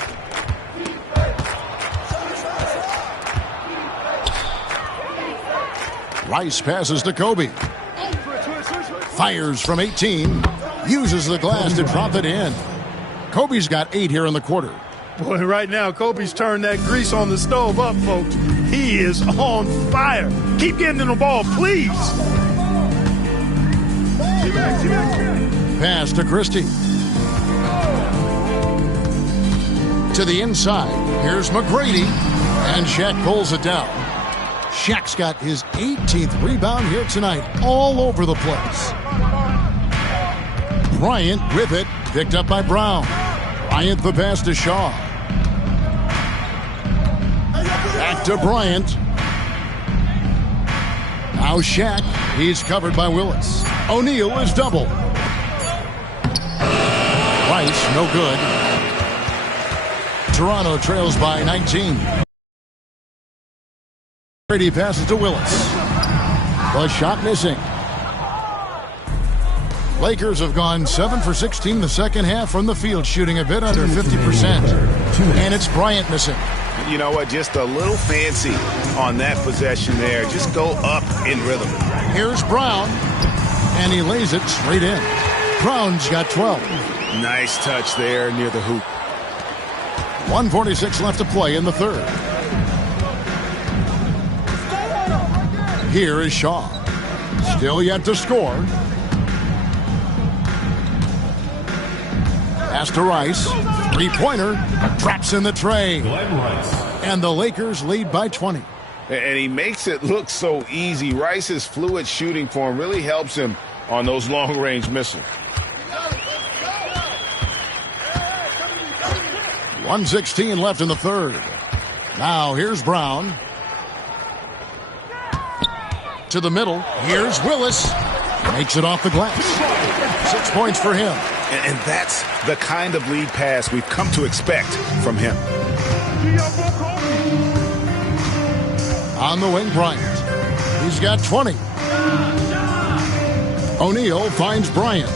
Rice passes to Kobe. Fires from 18. Uses the glass to drop it in. Kobe's got 8 here in the quarter. Boy, right now, Kobe's turned that grease on the stove up, folks. He is on fire. Keep getting in the ball, please. Pass to Christie. To the inside. Here's McGrady. And Shaq pulls it down. Shaq's got his 18th rebound here tonight. All over the place. Bryant with it. Picked up by Brown. Bryant the pass to Shaw. Back to Bryant. Now Shaq. He's covered by Willis. O'Neal is double. Rice, no good. Toronto trails by 19. Brady passes to Willis. The shot missing. Lakers have gone 7 for 16 the second half from the field, shooting a bit under 50%. And it's Bryant missing. You know what? Just a little fancy on that possession there. Just go up in rhythm. Here's Brown. And he lays it straight in. Brown's got 12. Nice touch there near the hoop. 1:46 left to play in the third. Here is Shaw. Still yet to score. Pass to Rice. Three-pointer. Traps in the tray. And the Lakers lead by 20. And he makes it look so easy. Rice's fluid shooting form really helps him on those long-range missiles. 1:16 left in the third. Now here's Brown. To the middle. Here's Willis. Makes it off the glass. 6 points for him. And that's the kind of lead pass we've come to expect from him. On the wing, Bryant. He's got 20. O'Neal finds Bryant.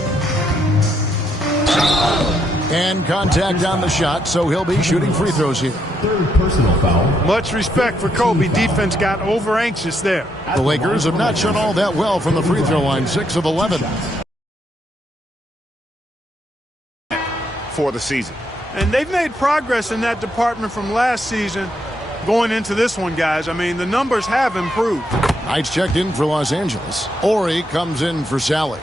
And contact on the shot, so he'll be shooting free throws here. Third personal foul. Much respect for Kobe. Defense got over anxious there. The Lakers have not shot all that well from the free throw line. 6 of 11. For the season. And they've made progress in that department from last season going into this one, guys. I mean, the numbers have improved. Knights checked in for Los Angeles. Ori comes in for Sally.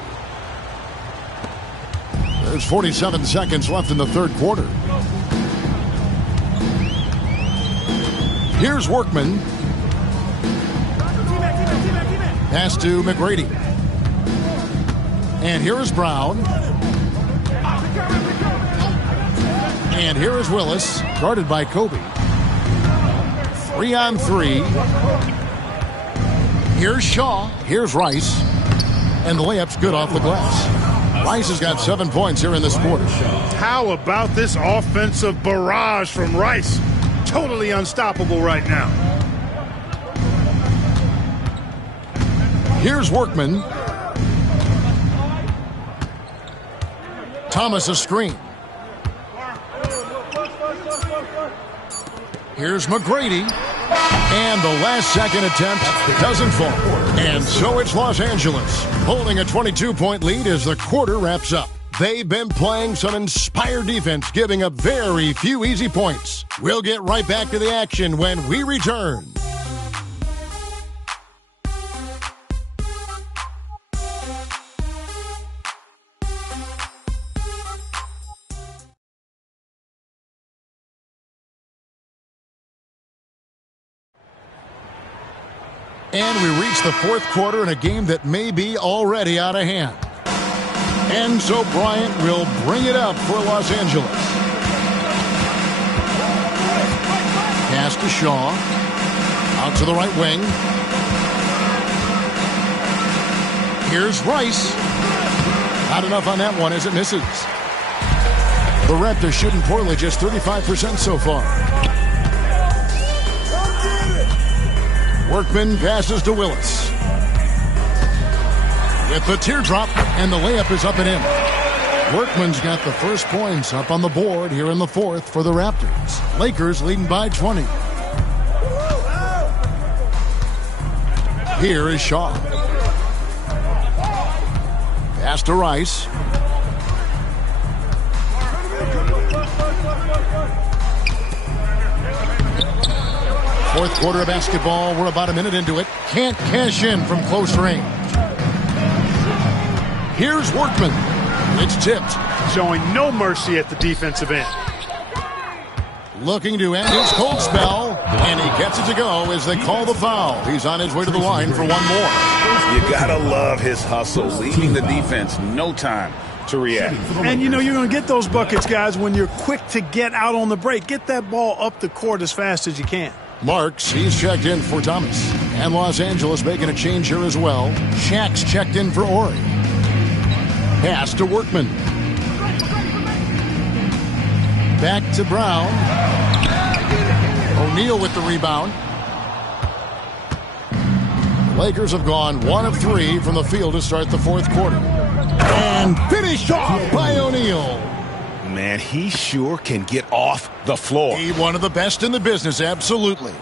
There's 47 seconds left in the third quarter. Here's Workman. Pass to McGrady. And here is Brown. And here is Willis, guarded by Kobe. 3-on-3. Here's Shaw. Here's Rice. And the layup's good off the glass. Rice has got 7 points here in this quarter. How about this offensive barrage from Rice? Totally unstoppable right now. Here's Workman. Thomas a screen. Here's McGrady. And the last second attempt doesn't fall. And so it's Los Angeles holding a 22-point lead as the quarter wraps up. They've been playing some inspired defense, giving up very few easy points. We'll get right back to the action when we return. And we reach the fourth quarter in a game that may be already out of hand. Enzo Bryant will bring it up for Los Angeles. Pass to Shaw. Out to the right wing. Here's Rice. Not enough on that one as it misses. The Raptors shooting poorly, just 35% so far. Workman passes to Willis. With the teardrop, and the layup is up and in. Workman's got the first points up on the board here in the fourth for the Raptors. Lakers leading by 20. Here is Shaw. Pass to Rice. Fourth quarter of basketball. We're about a minute into it. Can't cash in from close range. Here's Workman. It's tipped. Showing no mercy at the defensive end. Looking to end his cold spell, and he gets it to go as they call the foul. He's on his way to the line for one more. You gotta love his hustle, leaving the defense no time to react. And you know you're going to get those buckets, guys, when you're quick to get out on the break. Get that ball up the court as fast as you can. Marks, he's checked in for Thomas. And Los Angeles making a change here as well. Shaq's checked in for Ori. Pass to Workman. Back to Brown. O'Neal with the rebound. Lakers have gone 1 of 3 from the field to start the fourth quarter. And finished off by O'Neal. Man, he sure can get off the floor. He one of the best in the business, absolutely.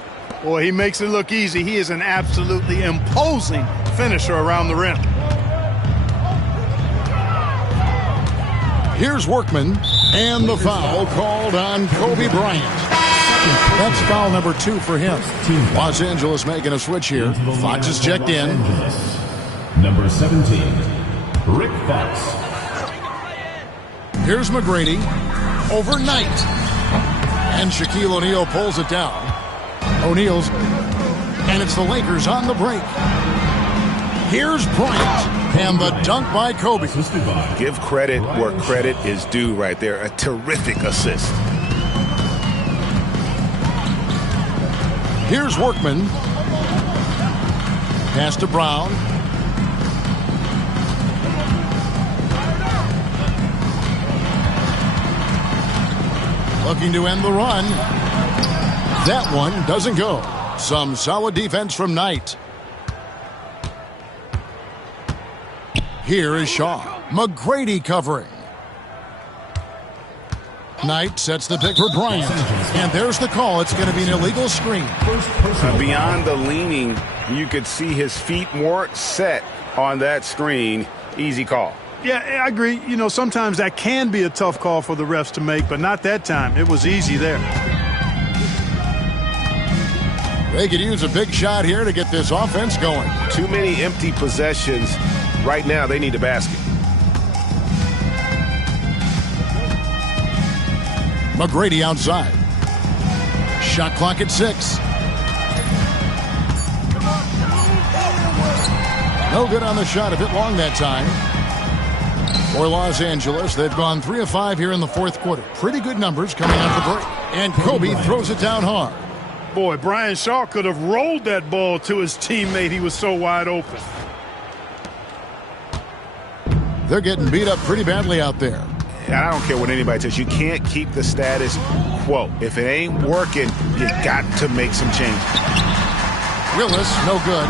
Boy, he makes it look easy. He is an absolutely imposing finisher around the rim. Here's Workman, and the foul called on Kobe Bryant. That's foul number 2 for him. Los Angeles making a switch here. Fox is checked in. Number 17, Rick Fox. Here's McGrady. Overnight. And Shaquille O'Neal pulls it down. O'Neal's. And it's the Lakers on the break. Here's Bryant. And the dunk by Kobe. Give credit where credit is due right there. A terrific assist. Here's Workman. Pass to Brown. Looking to end the run. That one doesn't go. Some solid defense from Knight. Here is Shaw. McGrady covering. Knight sets the pick for Bryant. And there's the call. It's going to be an illegal screen. Beyond the leaning, you could see his feet more set on that screen. Easy call. Yeah, I agree. You know, sometimes that can be a tough call for the refs to make, but not that time. It was easy there. They could use a big shot here to get this offense going. Too many empty possessions. Right now, they need a basket. McGrady outside. Shot clock at 6. No good on the shot. A bit long that time. For Los Angeles, they've gone 3 of 5 here in the fourth quarter. Pretty good numbers coming out of the break. And Kobe throws it down hard. Boy, Brian Shaw could have rolled that ball to his teammate. He was so wide open. They're getting beat up pretty badly out there. And I don't care what anybody says. You can't keep the status quo. If it ain't working, you got to make some changes. Willis, no good.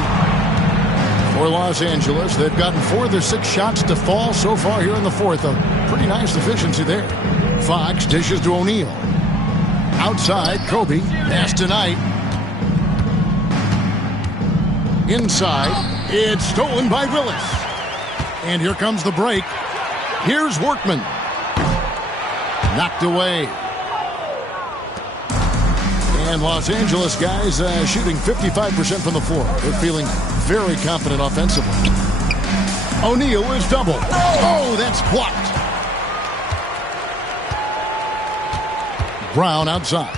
For Los Angeles, they've gotten 4 of their 6 shots to fall so far here in the fourth. A pretty nice efficiency there. Fox dishes to O'Neal. Outside, Kobe. Pass to Knight. Inside, it's stolen by Willis. And here comes the break. Here's Workman. Knocked away. And Los Angeles guys shooting 55% from the floor. They're feeling very confident offensively. O'Neal is double. Oh, that's blocked. Brown outside.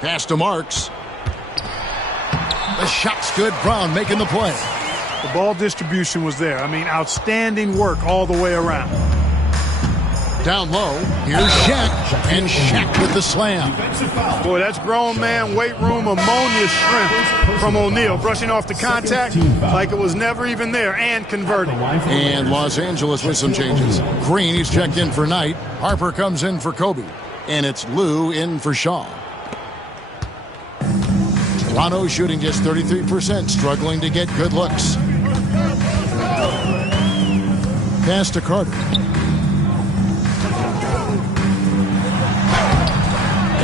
Pass to Marks. The shot's good. Brown making the play. The ball distribution was there. I mean, outstanding work all the way around. Down low, here's Shaq, and Shaq with the slam. Boy, that's grown man weight room ammonia strength from O'Neal, brushing off the contact like it was never even there and converting. And Los Angeles with some changes. Green, he's checked in for Knight. Harper comes in for Kobe. And it's Lou in for Shaw. Toronto shooting just 33%, struggling to get good looks. Pass to Carter.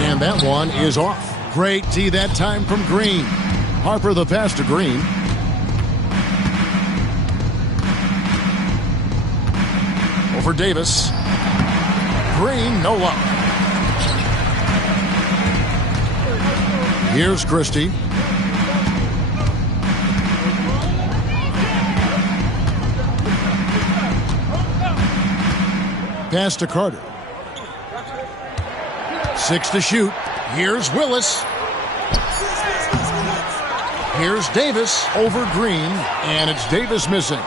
And that one is off. Great D that time from Green. Harper the pass to Green. Over Davis. Green, no luck. Here's Christie. Pass to Carter. 6 to shoot. Here's Willis. Here's Davis over Green, and it's Davis missing.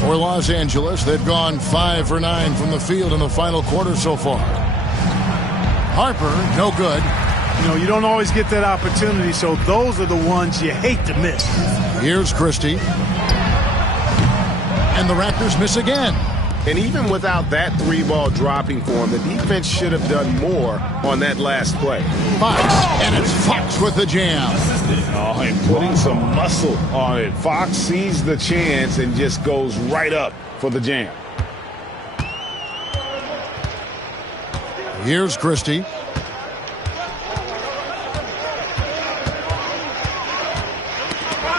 For Los Angeles, they've gone 5 for 9 from the field in the final quarter so far. Harper, no good. You know, you don't always get that opportunity, so those are the ones you hate to miss. Here's Christie. And the Raptors miss again. And even without that three-ball dropping for him, the defense should have done more on that last play. Fox, and it's Fox with the jam. Oh, and putting some muscle on it. Fox sees the chance and just goes right up for the jam. Here's Christie.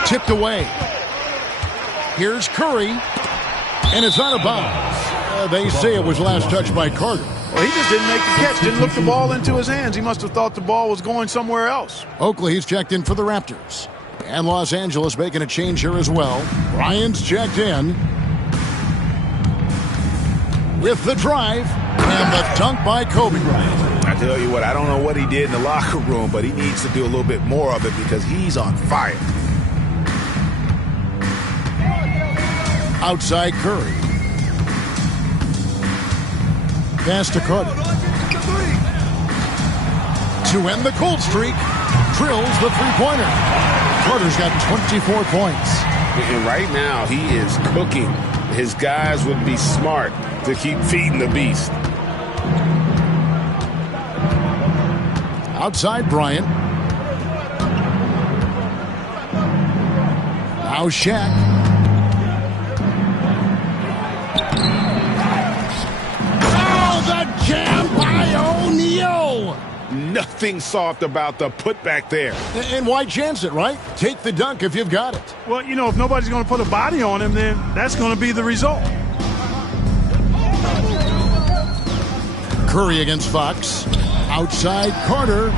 Tipped away. Here's Curry. And it's out of bounds. They say it was last touched by Carter. Well, he just didn't make the catch, didn't look the ball into his hands. He must have thought the ball was going somewhere else. Oakley, he's checked in for the Raptors. And Los Angeles making a change here as well. Bryant's checked in. With the drive. And the dunk by Kobe Bryant. I tell you what, I don't know what he did in the locker room, but he needs to do a little bit more of it because he's on fire. Outside Curry. Pass to Carter. To end the cold streak, drills the three-pointer. Carter's got 24 points. And right now, he is cooking. His guys would be smart to keep feeding the beast. Outside Bryant. Now Shaq. Jam by O'Neal. Nothing soft about the putback there. And why chance it, right? Take the dunk if you've got it. Well, you know, if nobody's going to put a body on him, then that's going to be the result. Curry against Fox. Outside Carter.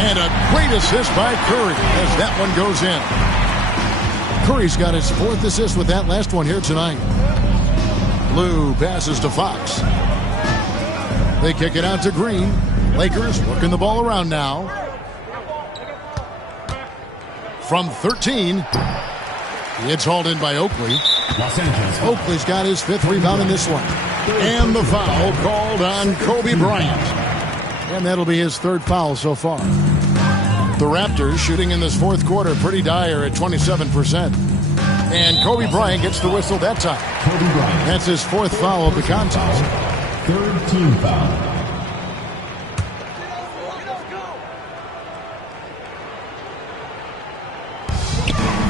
And a great assist by Curry as that one goes in. Curry's got his 4th assist with that last one here tonight. Lou passes to Fox. They kick it out to Green. Lakers working the ball around now. From 13, it's hauled in by Oakley. Oakley's got his 5th rebound in this one. And the foul called on Kobe Bryant. And that'll be his 3rd foul so far. The Raptors shooting in this 4th quarter pretty dire at 27%. And Kobe Bryant gets the whistle that time. That's his 4th foul of the contest. 3rd team foul.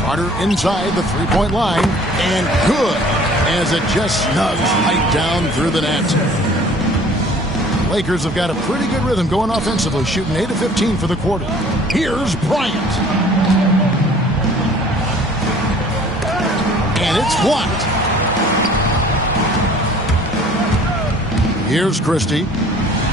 Carter inside the three-point line. And good as it just snugs right down through the net. Lakers have got a pretty good rhythm going offensively, shooting 8 of 15 for the quarter. Here's Bryant. And it's blocked. Here's Christie.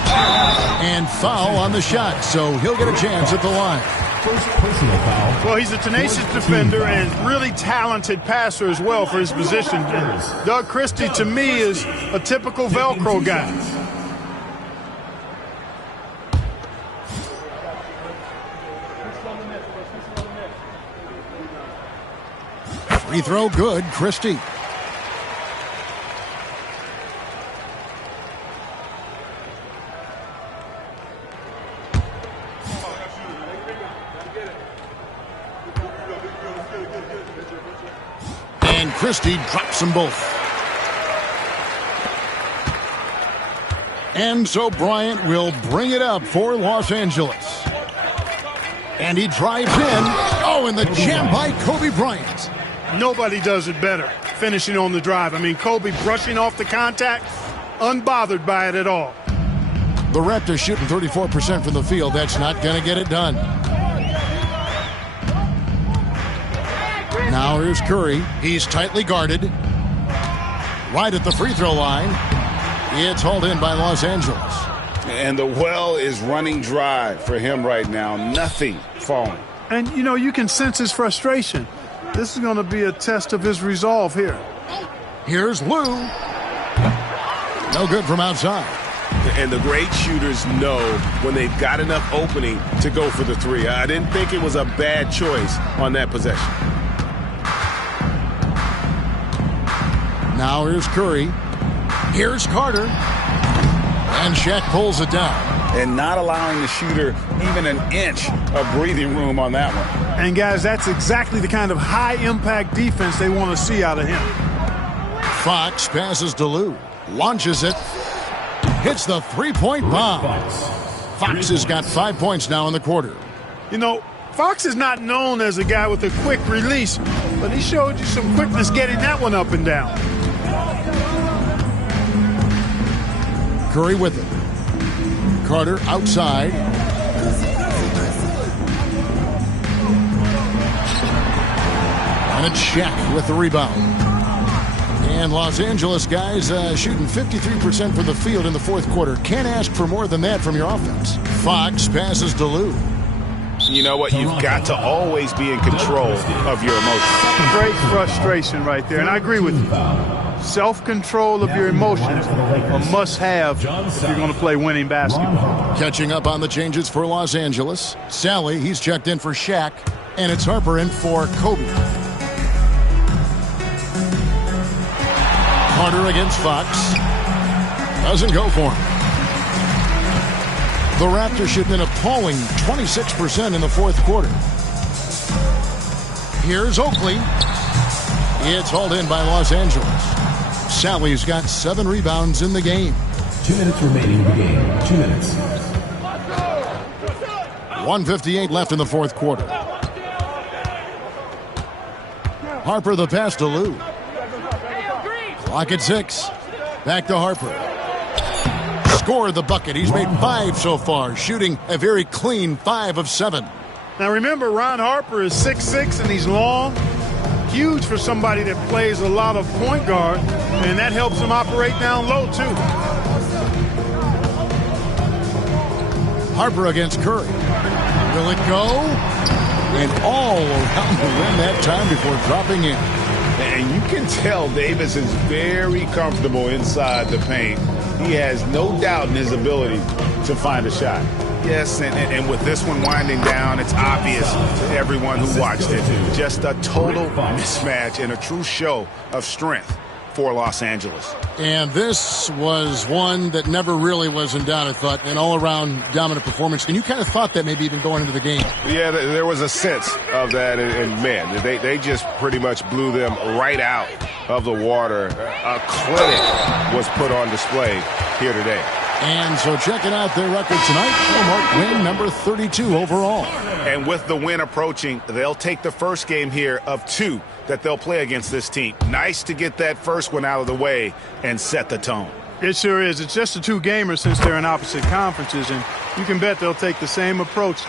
And foul on the shot, so he'll get a chance at the line. First personal foul. Well, he's a tenacious defender and really talented passer as well for his position. And Doug Christie, to me, is a typical Velcro guy. Free throw good, Christie. And Christie drops them both. And so Bryant will bring it up for Los Angeles. And he drives in. Oh, and the jam by Kobe Bryant. Nobody does it better, finishing on the drive. I mean, Kobe brushing off the contact, unbothered by it at all. The Raptors shooting 34% from the field. That's not going to get it done. Now here's Curry. He's tightly guarded. Right at the free throw line. It's hauled in by Los Angeles. And the well is running dry for him right now. Nothing falling. And, you know, you can sense his frustration. This is going to be a test of his resolve here. Here's Lou. No good from outside. And the great shooters know when they've got enough opening to go for the three. I didn't think it was a bad choice on that possession. Now here's Curry. Here's Carter. And Shaq pulls it down. And not allowing the shooter even an inch of breathing room on that one. And, guys, that's exactly the kind of high-impact defense they want to see out of him. Fox passes to Lou. Launches it. Hits the three-point bomb. Fox has got 5 points now in the quarter. You know, Fox is not known as a guy with a quick release, but he showed you some quickness getting that one up and down. Curry with it. Carter outside. And it's Shaq with the rebound. And Los Angeles guys shooting 53% from the field in the fourth quarter. Can't ask for more than that from your offense. Fox passes to Lou. You know what? You've got to always be in control of your emotions. Great frustration right there, and I agree with you. Self-control of your emotions, a must-have if you're going to play winning basketball. Catching up on the changes for Los Angeles. Sally, he's checked in for Shaq, and it's Harper in for Kobe. Carter against Fox. Doesn't go for him. The Raptors shooting an appalling 26% in the fourth quarter. Here's Oakley. It's hauled in by Los Angeles. Sally's got 7 rebounds in the game. 2 minutes remaining in the game. 2 minutes. 1:58 left in the fourth quarter. Harper the pass to Lou. Clock at 6. Back to Harper. Scored the bucket. He's made 5 so far, shooting a very clean 5 of 7. Now remember, Ron Harper is 6'6", and he's long. Huge for somebody that plays a lot of point guard, and that helps him operate down low, too. Harper against Curry. Will it go? And all around the rim that time before dropping in. And you can tell Davis is very comfortable inside the paint. He has no doubt in his ability to find a shot. Yes, and with this one winding down, it's obvious to everyone who watched it. Just a total mismatch and a true show of strength for Los Angeles. And this was one that never really was in doubt, I thought, an all-around dominant performance. And you kind of thought that maybe even going into the game. Yeah, there was a sense of that, and man, they just pretty much blew them right out of the water. A clinic was put on display here today. And so checking out their record tonight, Mark win number 32 overall. And with the win approaching, they'll take the first game here of 2 that they'll play against this team. Nice to get that first one out of the way and set the tone. It sure is. It's just a 2-gamer since they're in opposite conferences, and you can bet they'll take the same approach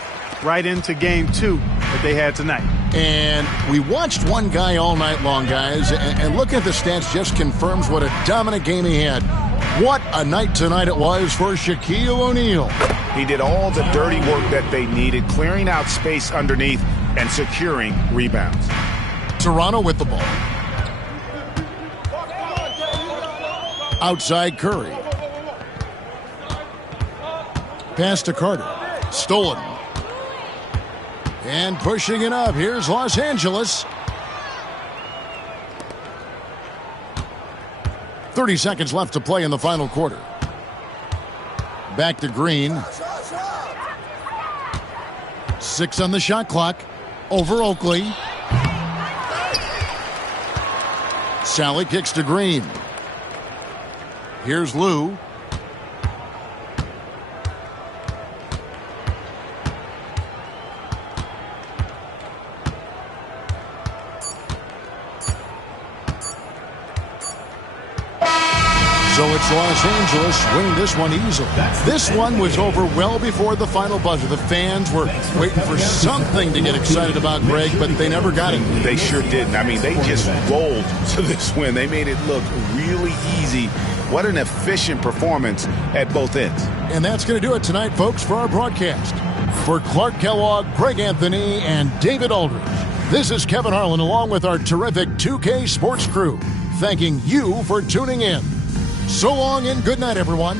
right into game 2 that they had tonight. And we watched one guy all night long, guys, and looking at the stats just confirms what a dominant game he had. What a night tonight it was for Shaquille O'Neal. He did all the dirty work that they needed, clearing out space underneath and securing rebounds. Toronto with the ball. Outside Curry. Pass to Carter. Stolen. And pushing it up. Here's Los Angeles. 30 seconds left to play in the final quarter. Back to Green. 6 on the shot clock. Over Oakley. Sally kicks to Green. Here's Lou. So it's Los Angeles winning this one easily. This one was over well before the final buzzer. The fans were waiting for something to get excited about, Greg, but they never got it. They sure didn't. I mean, they just rolled to this win. They made it look really easy. What an efficient performance at both ends. And that's going to do it tonight, folks, for our broadcast. For Clark Kellogg, Greg Anthony, and David Aldridge, this is Kevin Harlan along with our terrific 2K Sports crew, thanking you for tuning in. So long and good night, everyone.